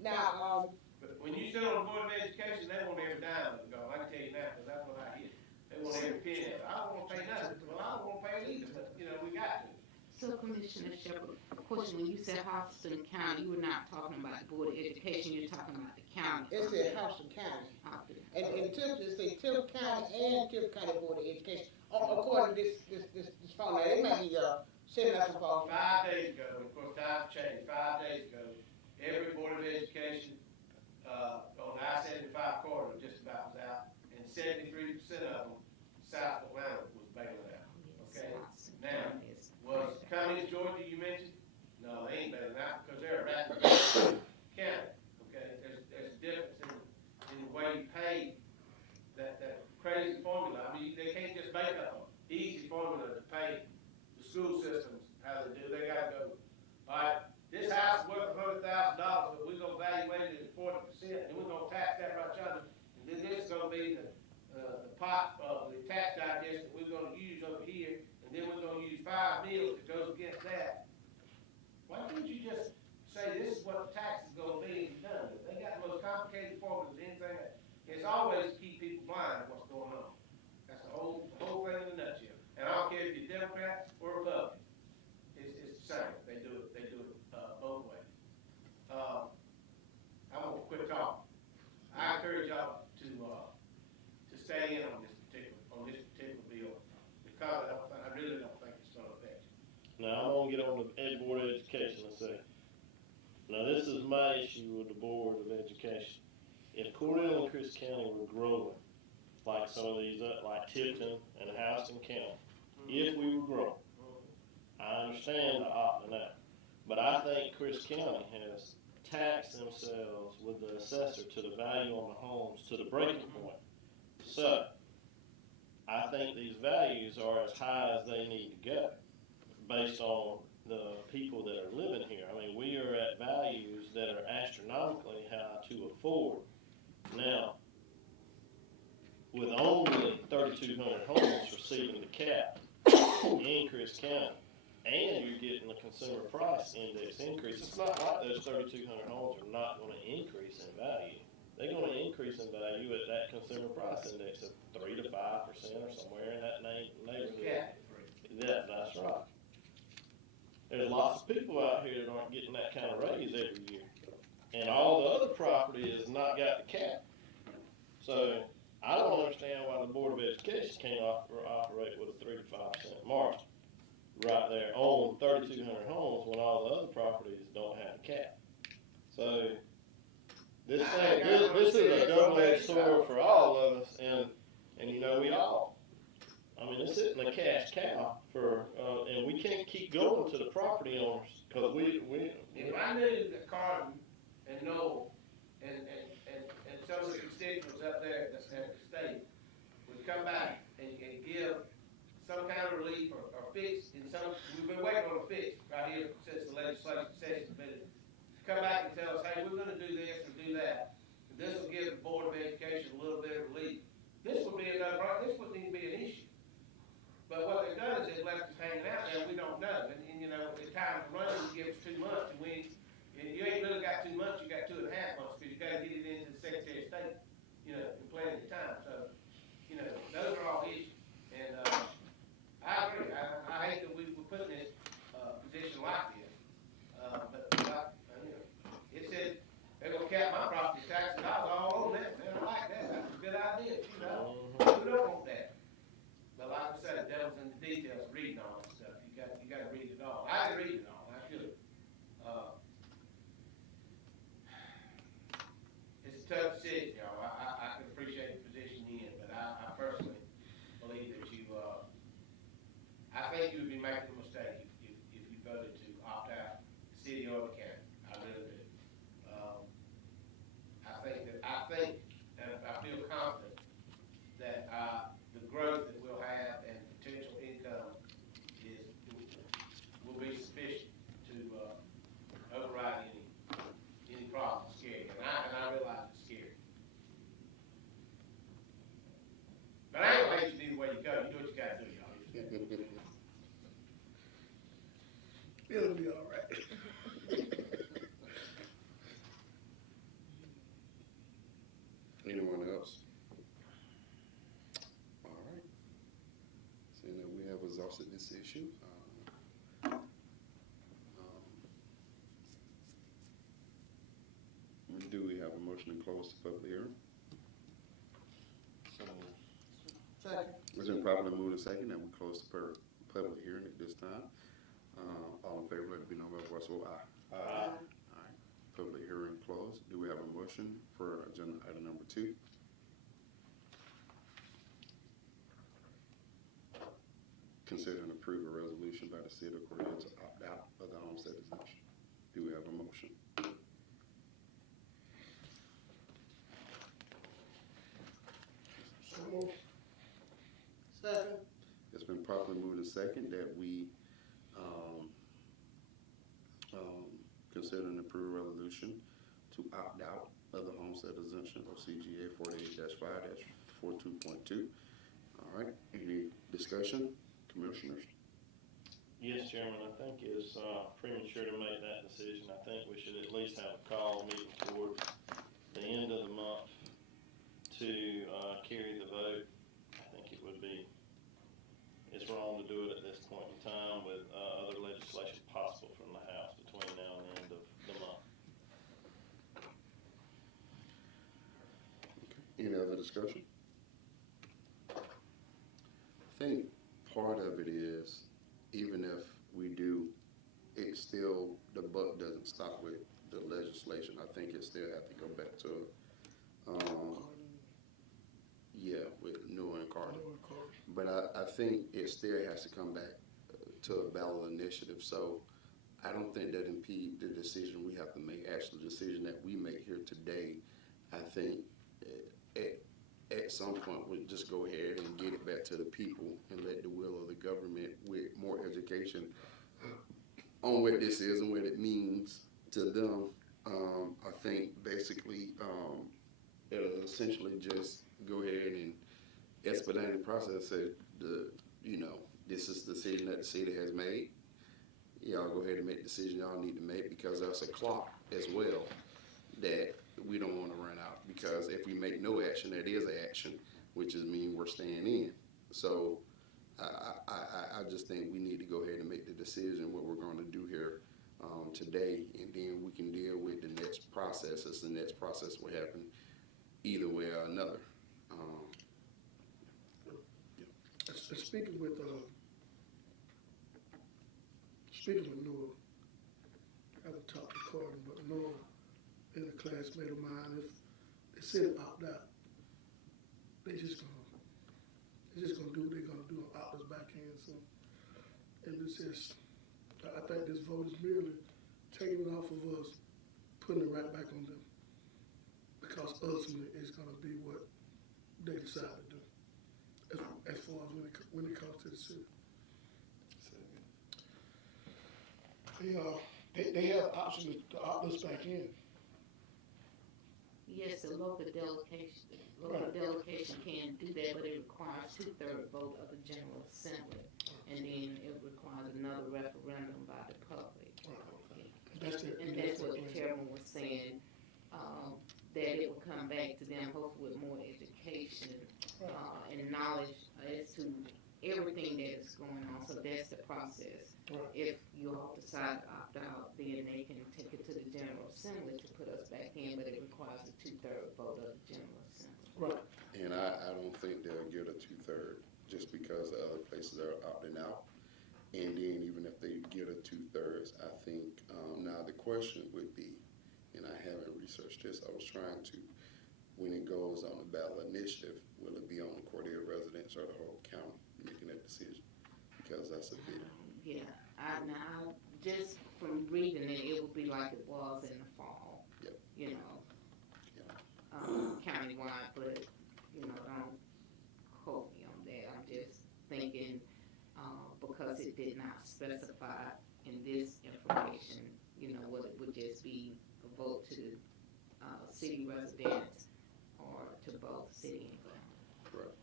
Now, But when you sit on the Board of Education, they want every dime of it gone. I can tell you now, because that's what I hear. They want every penny. I don't want to pay nothing. Well, I don't want to pay it either, but we got to. So Commissioner Shepherd, of course, when you said Houston County, you were not talking about the Board of Education, you're talking about the county. It said Houston County. Houston. And Tiff, it say Tiff County and Tiff County Board of Education, according to this phone, now, they might be, sending us some phone. 5 days ago, of course, times changed, 5 days ago, every Board of Education, on I-75 corridor just about was out, and 73% of them, South Atlanta was bailing out, okay? Now, was Cummings, Georgia, you mentioned? No, they ain't bailing out because they're a rapid county, okay? There's a difference in the way you pay that crazy formula. I mean, they can't just make up an easy formula to pay the school systems how they do. They gotta go, all right, this house is worth $100,000, but we're gonna evaluate it at 40%, and we're gonna tax that right yonder. And then this is gonna be the pot of the tax digest that we're gonna use over here, and then we're gonna use 5 mills that goes against that. Why couldn't you just say this is what the tax is gonna be and be done with it? They got the most complicated formulas, anything. It's always to keep people blind to what's going on. That's the whole thing in a nutshell. And I don't care if you're Democrat or Republican. It's the same. They do it both ways. I'm gonna quit talking. I encourage y'all to stay in on this particular bill because I really don't think it's gonna affect you. Now, I'm gonna get on the Board of Education in a second. Now, this is my issue with the Board of Education. If Cordele and Chris County were growing, like some of these, like Tifton and Houston County, if we were growing, I understand the opting out. But I think Chris County has taxed themselves with the assessor to the value on the homes to the breaking point. So, I think these values are as high as they need to go based on the people that are living here. I mean, we are at values that are astronomically high to afford. Now, with only 3,200 homes receiving the cap in Chris County, and you're getting the consumer price index increase, it's not like those 3,200 homes are not going to increase in value. They're going to increase in value at that consumer price index of 3 to 5% or somewhere in that neighborhood. Yeah, that's right. There's lots of people out here that aren't getting that kind of raise every year. And all the other property has not got the cap. So I don't understand why the Board of Education can't operate with a 3 to 5% margin right there on 3,200 homes when all the other properties don't have the cap. So this is a double-edged sword for all of us, and you know, I mean, this isn't a cash cow and we can't keep going to the property owners because If I knew that Carden and Noel and some of the constituents up there at the state would come back and give some kind of relief or fix we've been waiting on a fix right here since the legislation session's been. Come back and tell us, hey, we're gonna do this or do that. And this will give the Board of Education a little bit of relief. This wouldn't even be an issue. But what they've done is they've left us hanging out there and we don't know. And you know, the time to run, you give us 2 months and you ain't really got 2 months, you got 2.5 months because you gotta get it into the Secretary of State, you know, in plenty of time. So, you know, those are all issues. And I agree. I hate that we're put in this position like this. But you know, it said they're gonna cap my property taxes. I was all on that, man. I like that. That's a good idea. You know, we don't want that. But like I said, the devil's in the details. Reading all that stuff, you got to read it all. I didn't read it all. I should. It's a tough decision, y'all. I can appreciate the position you're in, but I personally believe that I think you would be making a mistake if you voted to opt out the city or the county. I really do. I think, and I feel confident that the growth that we'll have and potential income will be sufficient to override any problem scary. And I realize it's scary. But I ain't gonna hate you either way you go. You do what you gotta do, y'all. It'll be all right. Anyone else? All right. Seeing that we have exhausted this issue, motion to close the public hearing? So, Second. It's been properly moved and second that we close the public hearing at this time. All in favor, let it be known by voice vote aye. Aye. Aye. Public hearing closed. Do we have a motion for agenda item number 2? Consider and approve a resolution by the city of Cordele to opt out of the homestead exemption. Do we have a motion? So moved. Second. It's been properly moved and second that we consider and approve a resolution to opt out of the homestead exemption of CGA 48-5-42.2. All right, any discussion, commissioners? yes, Chairman, I think it's premature to make that decision. I think we should at least have a call meeting toward the end of the month to carry the vote. I think it would be, it's wrong to do it at this point in time with other legislation possible from the House between now and the end of the month. Any other discussion? I think part of it is, even if we do, it still, the buck doesn't stop with the legislation. I think it still have to go back to, with Noah and Carter. But I think it still has to come back to a ballot initiative. So I don't think that impede the decision we have to make, actual decision that we make here today. I think at some point we'll just go ahead and get it back to the people and let the will of the government with more education on what this is and what it means to them. I think basically it'll essentially just go ahead and expedite the process. Say this is the decision that the city has made. Y'all go ahead and make the decision y'all need to make, because that's a clock as well that we don't want to run out, because if we make no action, that is an action, which is mean we're staying in. So I just think we need to go ahead and make the decision what we're going to do here today, and then we can deal with the next processes. The next process will happen either way or another. Speaking with Noah, I haven't talked to Corden, but Noah is a classmate of mine. If they said opt out, they just gonna do what they're gonna do and opt us back in. So, and it's just, I think this vote is merely taking it off of us, putting it right back on them, because ultimately it's gonna be what they decide to do, as far as when it comes to the city. They have options to opt us back in. Yes, the local delegation can do that, but it requires 2/3 vote of the General Assembly, and then it requires another referendum by the public. And that's what the chairman was saying, that it will come back to them, hopefully with more education and knowledge as to everything that is going on. So that's the process. If you all decide to opt out, then they can take it to the General Assembly to put us back in, but it requires a 2/3 vote of the General Assembly. Right. And I don't think they'll get a 2/3 just because the other places are opting out. And then even if they get a 2/3, I think now the question would be, and I haven't researched this, I was trying to, when it goes on the ballot initiative, will it be on the Cordele residents or the whole county making that decision? Because that's a big. Yeah, now just from reading it, it would be like it was in the fall. Yep. Countywide, but don't quote me on that. I'm just thinking because it did not specify in this information, what it would just be a vote to the city residents or to both city and county. Right.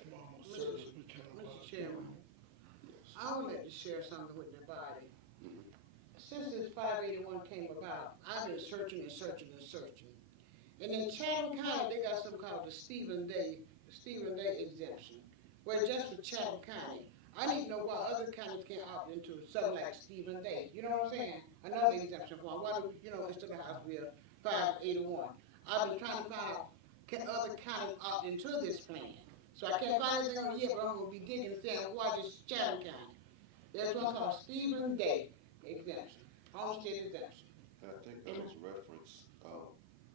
I'm almost certain we can. Mr. Chairman, I would like to share something with the body. Since this 581 came about, I've been searching and searching and searching. And in Chatham County, they got something called the Stephen Day exemption, where just for Chatham County. I need to know why other counties can't opt into something like Stephen Day. You know what I'm saying? Another exemption for why do instead of House Bill 581. I've been trying to find out, can other counties opt into this plan? So I can't find anything on it yet, but I'm gonna be digging and saying, why just Chatham County? There's one called Stephen Day exemption, homestead exemption. And I think that was referenced,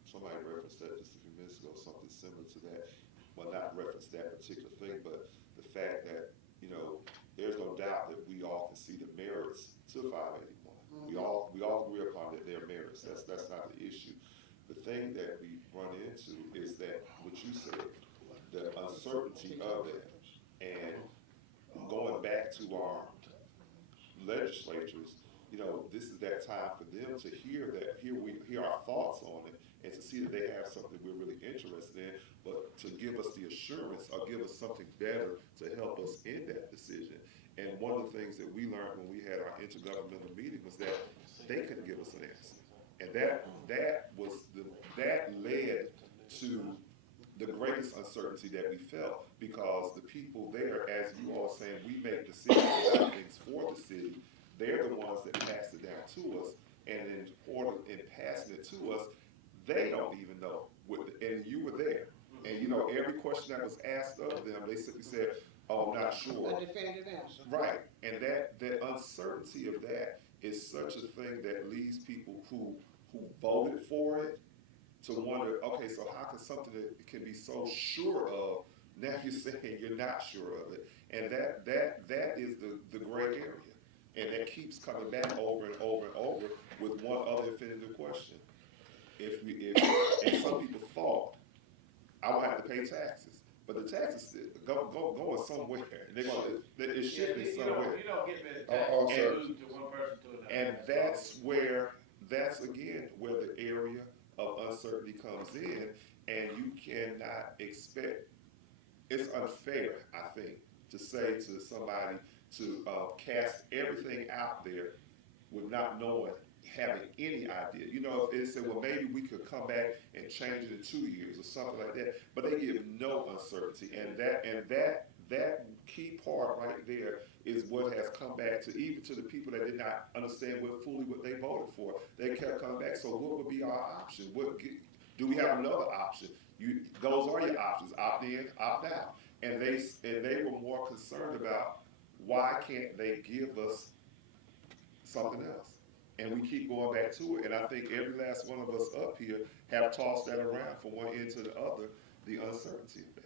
somebody referenced that just a few minutes ago, something similar to that. Well, not reference that particular thing, but the fact that, you know, there's no doubt that we all can see the merits to 581. We all agree upon that there are merits. That's not the issue. The thing that we run into is that what you said, the uncertainty of that, and going back to our legislatures, you know, this is that time for them to hear that, hear our thoughts on it, and to see that they have something we're really interested in, but to give us the assurance or give us something better to help us in that decision. And one of the things that we learned when we had our intergovernmental meeting was that they couldn't give us an answer, and that led to the greatest uncertainty that we felt, because the people there, as you all are saying, we make decisions about things for the city. They're the ones that pass it down to us, and in passing it to us, they don't even know what. And you were there, and you know every question that was asked of them, they simply said, "Oh, I'm not sure." A definitive answer. Right, and that uncertainty of that is such a thing that leads people who voted for it to wonder, okay, so how can something that can be so sure of, now you're saying you're not sure of it? And that is the gray area. And that keeps coming back over and over and over with one other definitive question. And some people thought, I will have to pay taxes. But the taxes going somewhere. It's shifting somewhere. You don't get rid of Oh, taxes, sir. move to one person to another. And that's again where the area of uncertainty comes in, and you cannot expect, it's unfair, I think, to say to somebody to cast everything out there with not knowing, having any idea. You know, if they said, well, maybe we could come back and change it in 2 years or something like that, but they give no uncertainty, and that key part right there is what has come back to, even to the people that did not understand fully what they voted for. They kept coming back. So what would be our option? Do we have another option? Those are your options: opt in, opt out. And they were more concerned about, why can't they give us something else? And we keep going back to it. And I think every last one of us up here have tossed that around from one end to the other, the uncertainty of that.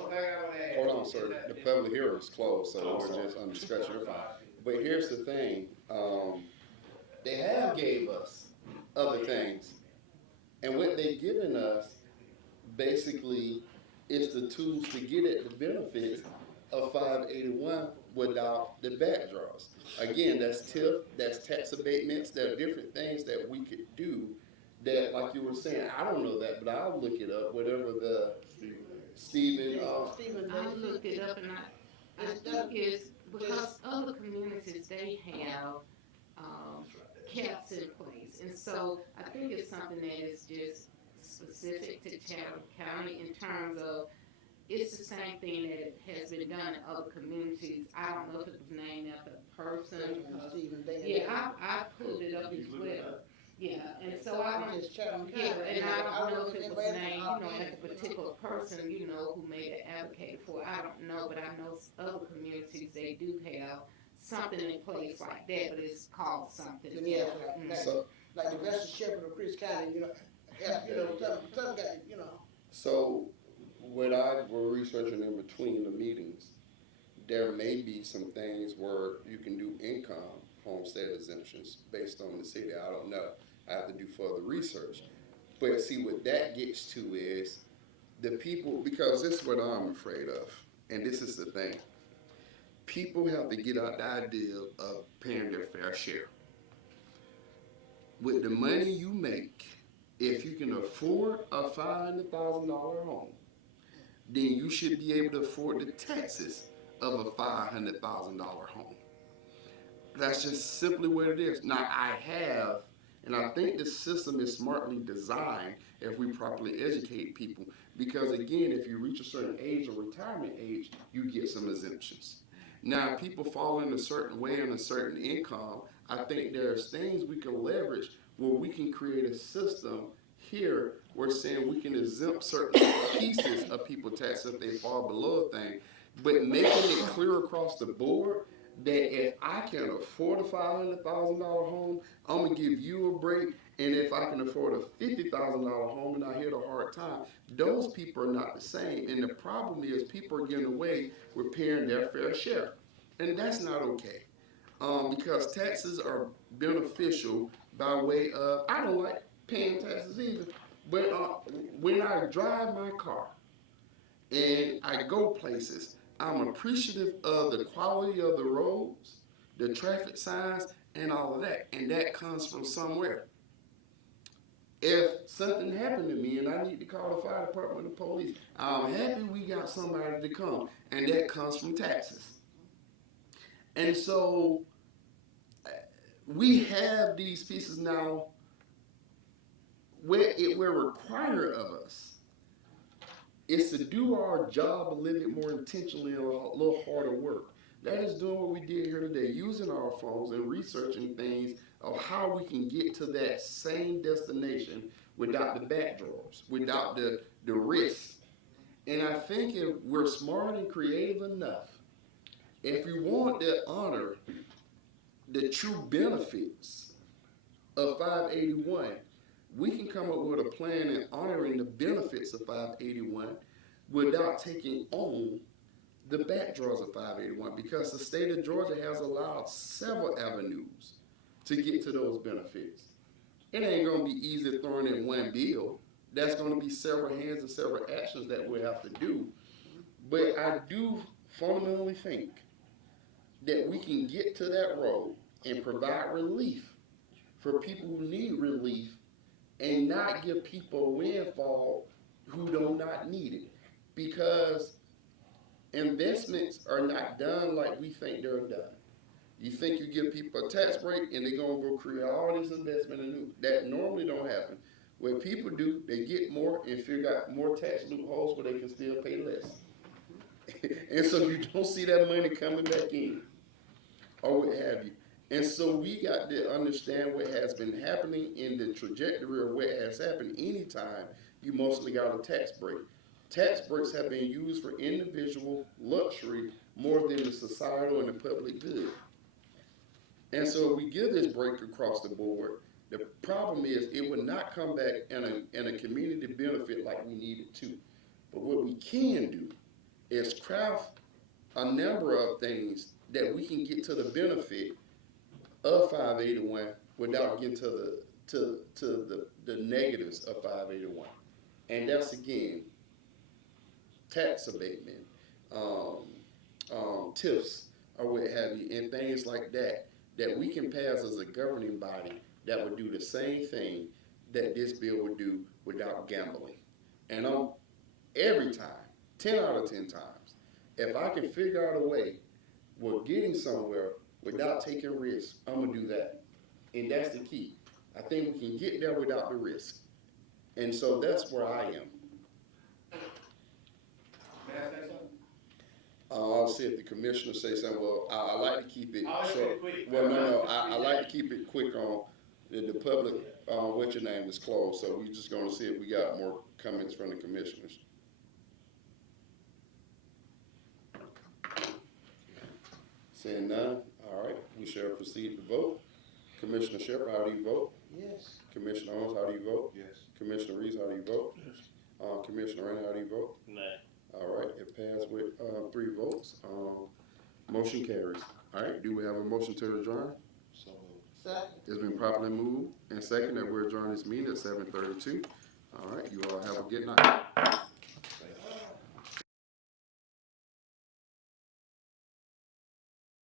One thing I would add. Hold on, sir. The public hearing is closed, so we're just on discussion. You're fine. But here's the thing: they have gave us other things, and what they've given us basically is the tools to get at the benefits of 581 without the backdraws. Again, that's TIF, that's tax abatements. There are different things that we could do that, like you were saying, I don't know that, but I'll look it up. Whatever the Stephen. I looked it up, and I think it's because other communities, they have caps in place. And so I think it's something that is just specific to Chatham County in terms of, it's the same thing that has been done in other communities. I don't know if it was named after a person. Stephen Day. Yeah, I pulled it up as well. Yeah, and so I don't, Just Chatham County. yeah, and I don't know if it was named, like a particular person, who made it advocate for it. I don't know, but I know other communities, they do have something in place like that, but it's called something. Yeah, Mm. like the Western Shepherd of Chris County, some got, So, when I were researching in between the meetings, there may be some things where you can do income homestead exemptions based on the city. I don't know. I have to do further research. But see, what that gets to is the people, because this is what I'm afraid of, and this is the thing. People have to get out the idea of paying their fair share. With the money you make, if you can afford a $500,000 home, then you should be able to afford the taxes of a $500,000 home. That's just simply what it is. Now, and I think the system is smartly designed if we properly educate people. Because again, if you reach a certain age or retirement age, you get some exemptions. Now, if people fall in a certain way and a certain income, I think there's things we can leverage where we can create a system here where saying we can exempt certain pieces of people taxes if they fall below a thing, but making it clear across the board that if I can afford a $500,000 home, I'm gonna give you a break. And if I can afford a $50,000 home and I hit a hard time, those people are not the same. And the problem is people are getting away with paying their fair share. And that's not okay. Because taxes are beneficial by way of, I don't like paying taxes either, but when I drive my car and I go places, I'm appreciative of the quality of the roads, the traffic signs, and all of that. And that comes from somewhere. If something happened to me and I need to call the fire department or the police, I'm happy we got somebody to come, and that comes from taxes. And so we have these pieces now where it will require of us is to do our job a little bit more intentionally and a little harder work. That is doing what we did here today, using our phones and researching things of how we can get to that same destination without the backdrops, without the risk. And I think if we're smart and creative enough, if we want to honor the true benefits of 581, we can come up with a plan in honoring the benefits of 581 without taking on the backdraws of 581, because the state of Georgia has allowed several avenues to get to those benefits. It ain't going to be easy throwing in one bill. That's going to be several hands and several actions that we have to do. But I do fundamentally think that we can get to that road and provide relief for people who need relief and not give people a windfall who do not need it. Because investments are not done like we think they're done. You think you give people a tax break and they're gonna go create all this investment and new. That normally don't happen. What people do, they get more and figure out more tax loopholes where they can still pay less. And so you don't see that money coming back in, or what have you. And so we got to understand what has been happening in the trajectory of what has happened anytime you mostly got a tax break. Tax breaks have been used for individual luxury more than the societal and the public good. And so if we give this break across the board, the problem is it would not come back in a community benefit like we need it to. But what we can do is craft a number of things that we can get to the benefit of 581 without getting to the negatives of 581. And that's again tax abatement, TIFs, or what have you, and things like that that we can pass as a governing body that would do the same thing that this bill would do without gambling. And every time, 10 out of 10 times, if I can figure out a way we're getting somewhere without taking risks, I'm gonna do that. And that's the key. I think we can get there without the risk. And so that's where I am. May I say something? I'll see if the commissioner say something. Well, I like to keep it I'll say short. it quick. Well, no, I like to keep it quick on the public, what your name is closed, so we just gonna see if we got more comments from the commissioners. Seeing none, all right, we shall proceed to vote. Commissioner Shepherd, how do you vote? Yes. Commissioner Owens, how do you vote? Yes. Commissioner Reeves, how do you vote? Commissioner Rainer, how do you vote? Nay. All right, it passed with 3 votes. Motion carries. All right, do we have a motion to adjourn? So moved. Second. It's been properly moved and second that we adjourn this meeting at 7:32. All right, you all have a good night.